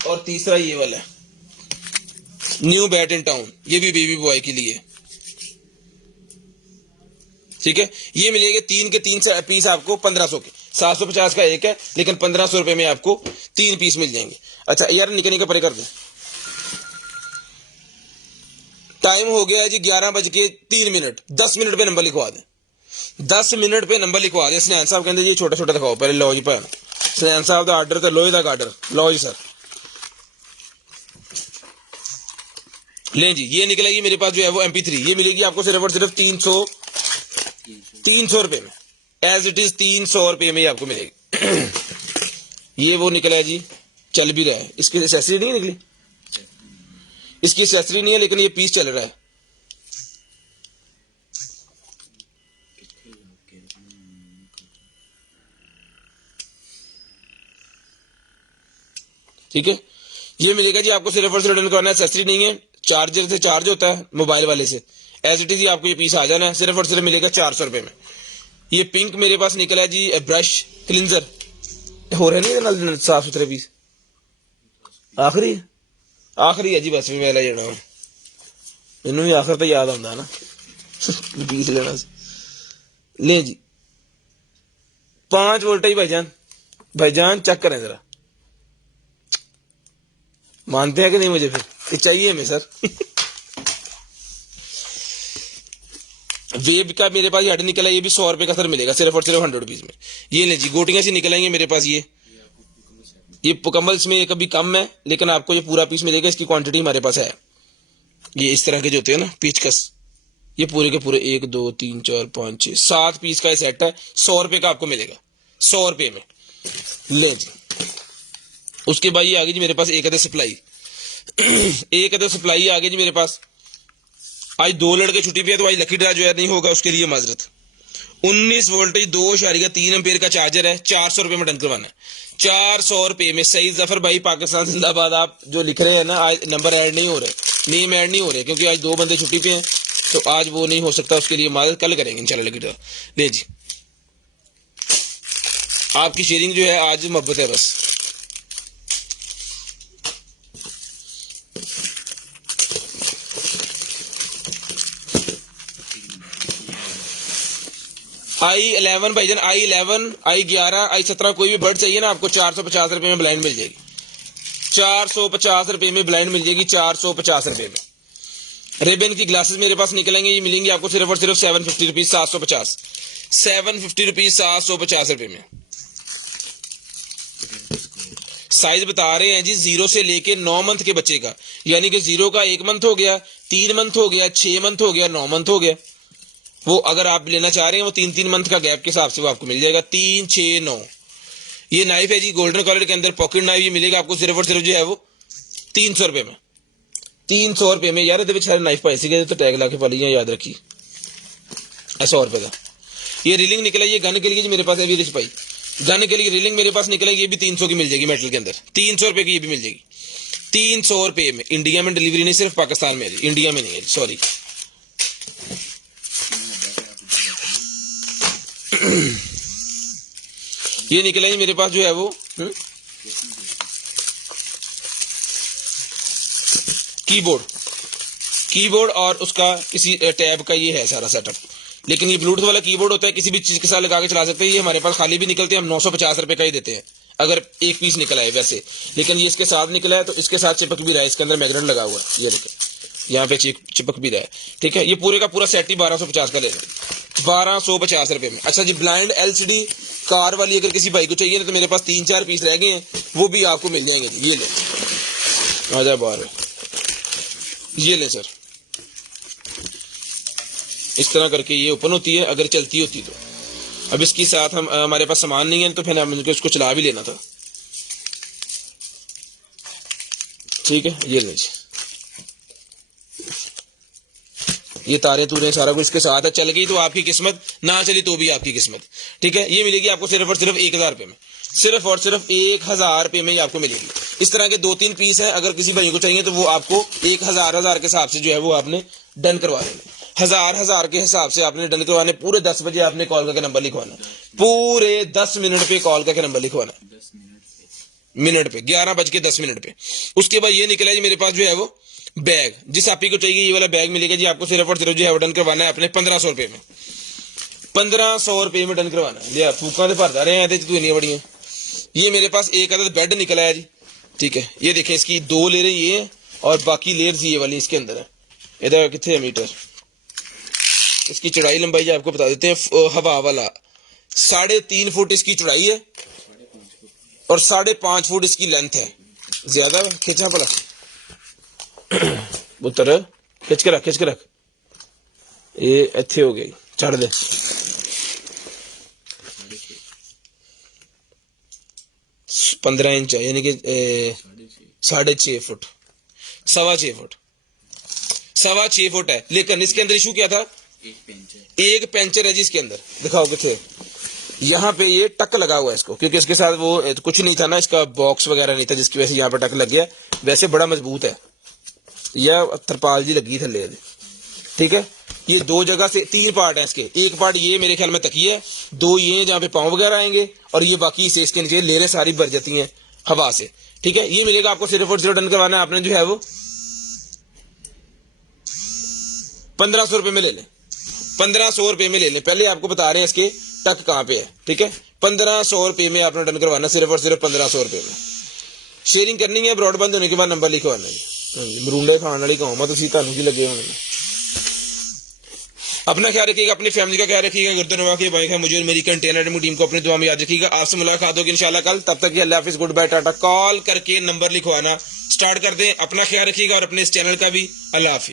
और तीसरा ये वाला न्यू बैट इन टाउन। ये भी बेबी बॉय के लिए। ठीक है ये मिलेंगे 3 के 3 पीस आपको 1500 के। 750 का एक है लेकिन 1500 रुपए में आपको 3 पीस मिल जाएंगे। अच्छा यार निकलने का परे कर दे। टाइम हो गया है जी 11:03। 10 मिनट पे नंबर लिखवा दे। 10 मिनट पे नंबर लिखवा दे। सनैन साहब कहते जी छोटा छोटा दिखाओ पहले। लो जी भैन सनैन साहब का आर्डर तो लोहे का आर्डर। लो जी सर ले जी ये निकलेगी मेरे पास जो है वो MP3। ये मिलेगी आपको सिर्फ और सिर्फ 300 रुपए में। एज इट इज 300 रुपए में ही आपको मिलेगी। ये वो निकला है जी चल भी रहा है। इसकी एक्सेसरी नहीं निकली। इसकी एक्सेसरी नहीं है लेकिन ये पीस चल रहा है। ठीक है ये मिलेगा जी आपको सिर्फ और सिर्फ रिटर्न करना है। एक्सेसरी नहीं है। चार्जर से चार्ज होता है मोबाइल वाले से। एज इट इज ही आपको ये पीस आ जाना है। सिर्फ और सिर्फ मिलेगा 400 रुपए में। ये पिंक मेरे पास निकला है जी ब्रश क्लींजर। हो रहा नहीं साफ सुथरे पीस। आखिरी है जी बस भी मेला जाना इनू भी आखिर तो याद आता ना पीस लेना ले जी 5 वोल्टेज भाईजान चेक करें जरा। मानते हैं कि नहीं मुझे फिर ये चाहिए हमें सर। वेब का मेरे पास हेड निकला। ये भी 100 रुपए का सर मिलेगा सिर्फ और सिर्फ 100 रुपीज में। ये ले जी गोटियां सी निकलेंगे मेरे पास। ये मुकम्मल इसमें एक अभी कम है लेकिन आपको जो पूरा पीस मिलेगा इसकी क्वांटिटी हमारे पास है। ये इस तरह के जो होते हैं ना पेचकस ये पूरे के पूरे 1 2 3 4 5 6 7 पीस का ये सेट है। 100 रुपए का आपको मिलेगा 100 रुपए में। ले जी उसके बाद ये आ गई जी मेरे पास एक अदर सप्लाई। एक अदर सप्लाई आ गई जी मेरे पास। आज 2 लड़के छुट्टी पे है तो आज लकी ड्रा जो है नहीं होगा उसके लिए माजरत। 19 वोल्टेज 2.3 एम्पेयर का चार्जर है। 400 रुपए में डन करवाना है। 400 रुपए में। सही जफर भाई पाकिस्तान जिंदाबाद। आप जो लिख रहे हैं ना आज नंबर ऐड नहीं हो रहे नेम ऐड नहीं हो रहे क्योंकि आज 2 बंदे छुट्टी पे हैं तो आज वो नहीं हो सकता। उसके लिए माजरत कल करेंगे इंशाल्लाह लकी ड्रा। ले जी आपकी शेयरिंग जो है आज मोहब्बत है बस। i11 भाईजान, i11, i11, i17 कोई भी बर्ड चाहिए ना आपको 450 रुपए में ब्लाइंड मिल जाएगी। 450 रुपए में ब्लाइंड मिल जाएगी, 450 रुपए में। रेबन की ग्लासेस मेरे पास निकलेंगे, ये मिलेंगे आपको सिर्फ और सिर्फ 750 रुपीज, 750, 750 रुपीज, 750 रुपए में। साइज बता रहे हैं जी 0 से लेके 9 मंथ के बच्चे का, यानी कि 0 का 1 मंथ हो गया, 3 मंथ हो गया, 6 मंथ हो गया, 9 मंथ हो गया। वो अगर आप लेना चाह रहे हैं वो 3-3 मंथ का गैप के हिसाब से वो आपको मिल जाएगा। 3, 6, 9। ये नाइफ है जी गोल्डन कलर के अंदर पॉकेट नाइफ, ये मिलेगा आपको सिर्फ और सिर्फ जो है वो 300 रुपए में, 300 रुपए में। यार ये नाइफ पैसे के तो टैग ला के पा लीजिए, याद रखिए 100 रुपए का। ये रीलिंग निकला, ये गन के लिए जी मेरे पास है, रिच भाई गन के लिए रीलिंग मेरे पास निकलेगी, ये भी 300 की मिल जाएगी मेटल के अंदर, 300 रुपए की ये भी मिल जाएगी, 300 रुपए में। इंडिया में डिलीवरी नहीं, सिर्फ पाकिस्तान में है, इंडिया में नहीं है, सॉरी। ये निकला जी मेरे पास जो है वो कीबोर्ड और उसका किसी टैब का ये है सारा सेटअप। लेकिन ये ब्लूटूथ वाला कीबोर्ड होता है, किसी भी चीज के साथ लगा के चला सकते हैं। ये हमारे पास खाली भी निकलते हैं, हम 950 रुपए का ही देते हैं अगर एक पीस निकला है वैसे। लेकिन ये इसके साथ निकला है तो इसके साथ चिपक भी रहा है, इसके अंदर मैग्नेट लगा हुआ है, ये देखिए यहाँ पे चिपक भी रहा है, ठीक है। ये पूरे का पूरा सेट ही 1250 का ले लो, 1250 रुपए में। अच्छा जी, ब्लाइंड LCD कार वाली अगर किसी भाई को चाहिए ना तो मेरे पास 3-4 पीस रह गए हैं, वो भी आपको मिल जाएंगे। ये ले आजा बाहर, ये ले सर। इस तरह करके ये ओपन होती है अगर चलती होती तो। अब इसके साथ हम हमारे पास सामान नहीं है तो फिर मुझको इसको चला भी लेना था, ठीक है। ये लीजिए, ये तारे तूरे सारा कुछ इसके साथ है। चल गई तो आपकी किस्मत, ना चली तो भी आपकी किस्मत, ठीक है। ये मिलेगी आपको सिर्फ और सिर्फ 1000 रुपए में, सिर्फ और सिर्फ 1000 रुपए में ही आपको मिलेगी। इस तरह के 2-3 पीस है, अगर किसी भाई को चाहिए तो वो आपको 1000 के हिसाब से जो है वो आपने डन करवा देना। 1000 के हिसाब से आपने डन करवाने। पूरे 10 बजे आपने कॉल करके नंबर लिखवाना, पूरे 10 मिनट पे कॉल करके नंबर लिखवाना, मिनट पे 11:10 पे। उसके बाद ये निकला जी मेरे पास जो है वो बैग, जिस आपी को चाहिए ये वाला बैग मिलेगा जी आपको सिर्फ और सिर्फ जो है डन करवाना है अपने 1500 रुपए में, 1500 रुपए में डन करवाना है। लिया फूका भरता रहे हैं तू नहीं बड़ी। ये मेरे पास एक अदद बेड निकला है जी, ठीक है। ये देखें, इसकी 2 लेयर ये और बाकी लेयर्स ये वाली इसके अंदर है। इधर कितने है मीटर, इसकी चौड़ाई लंबाई जी आपको बता देते हैं। हवा वाला 3.5 फुट इसकी चौड़ाई है और 5.5 फुट इसकी लेंथ है। ज्यादा खींचा भला पुत्र, खिंच के रख। ये इत्थे हो गई, छड़ दे। पंद्रह इंच यानी कि 6.5 फुट, 6.25 फुट, 6.25 फुट है। लेकिन इसके अंदर इशू क्या था, एक पेंचर है जी इसके अंदर। दिखाओ किथे, यहाँ पे ये टक लगा हुआ है इसको, क्योंकि इसके साथ वो कुछ नहीं था ना, इसका बॉक्स वगैरह नहीं था जिसकी वजह से यहाँ पे टक लग गया। वैसे बड़ा मजबूत है, यह तरपाल जी लगी थल्ले, ठीक है। ये 2 जगह से 3 पार्ट है इसके। एक पार्ट ये मेरे ख्याल में तकिए है, 2 ये जहाँ पे पाँव वगैरह आएंगे और ये बाकी से इसके नीचे लेयरें सारी भर जाती हैं हवा से, ठीक है। ये मिलेगा आपको सिर्फ और सिर्फ डन करवाना है आपने जो है वो 1500 रुपए में ले लें, 1500 रुपए में ले लें। पहले आपको बता रहे हैं इसके टक कहाँ पे है, ठीक है। 1500 रुपए में आपने डन करवाना, सिर्फ और सिर्फ 1500 रुपए में। शेयरिंग करनी है, ब्रॉडबैंड होने के बाद नंबर लिखवाना है। मरूंडे खाने वाली कहूँ मैं, तुम तुम लगे होंगे। अपना ख्याल रखिएगा, अपनी फैमिली का ख्याल रखिएगा। गर्दन के भाई है मुझे और मेरी कंटेनर टीम को अपनी दुआ में याद रखिएगा। आपसे मुलाकात होगी इंशाल्लाह कल, तब तक अल्लाह हाफिज़, गुड बाय, टाटा। कॉल करके नंबर लिखवाना स्टार्ट कर दें। अपना ख्याल रखिएगा और अपने इस चैनल का भी। अल्लाह हाफिज़।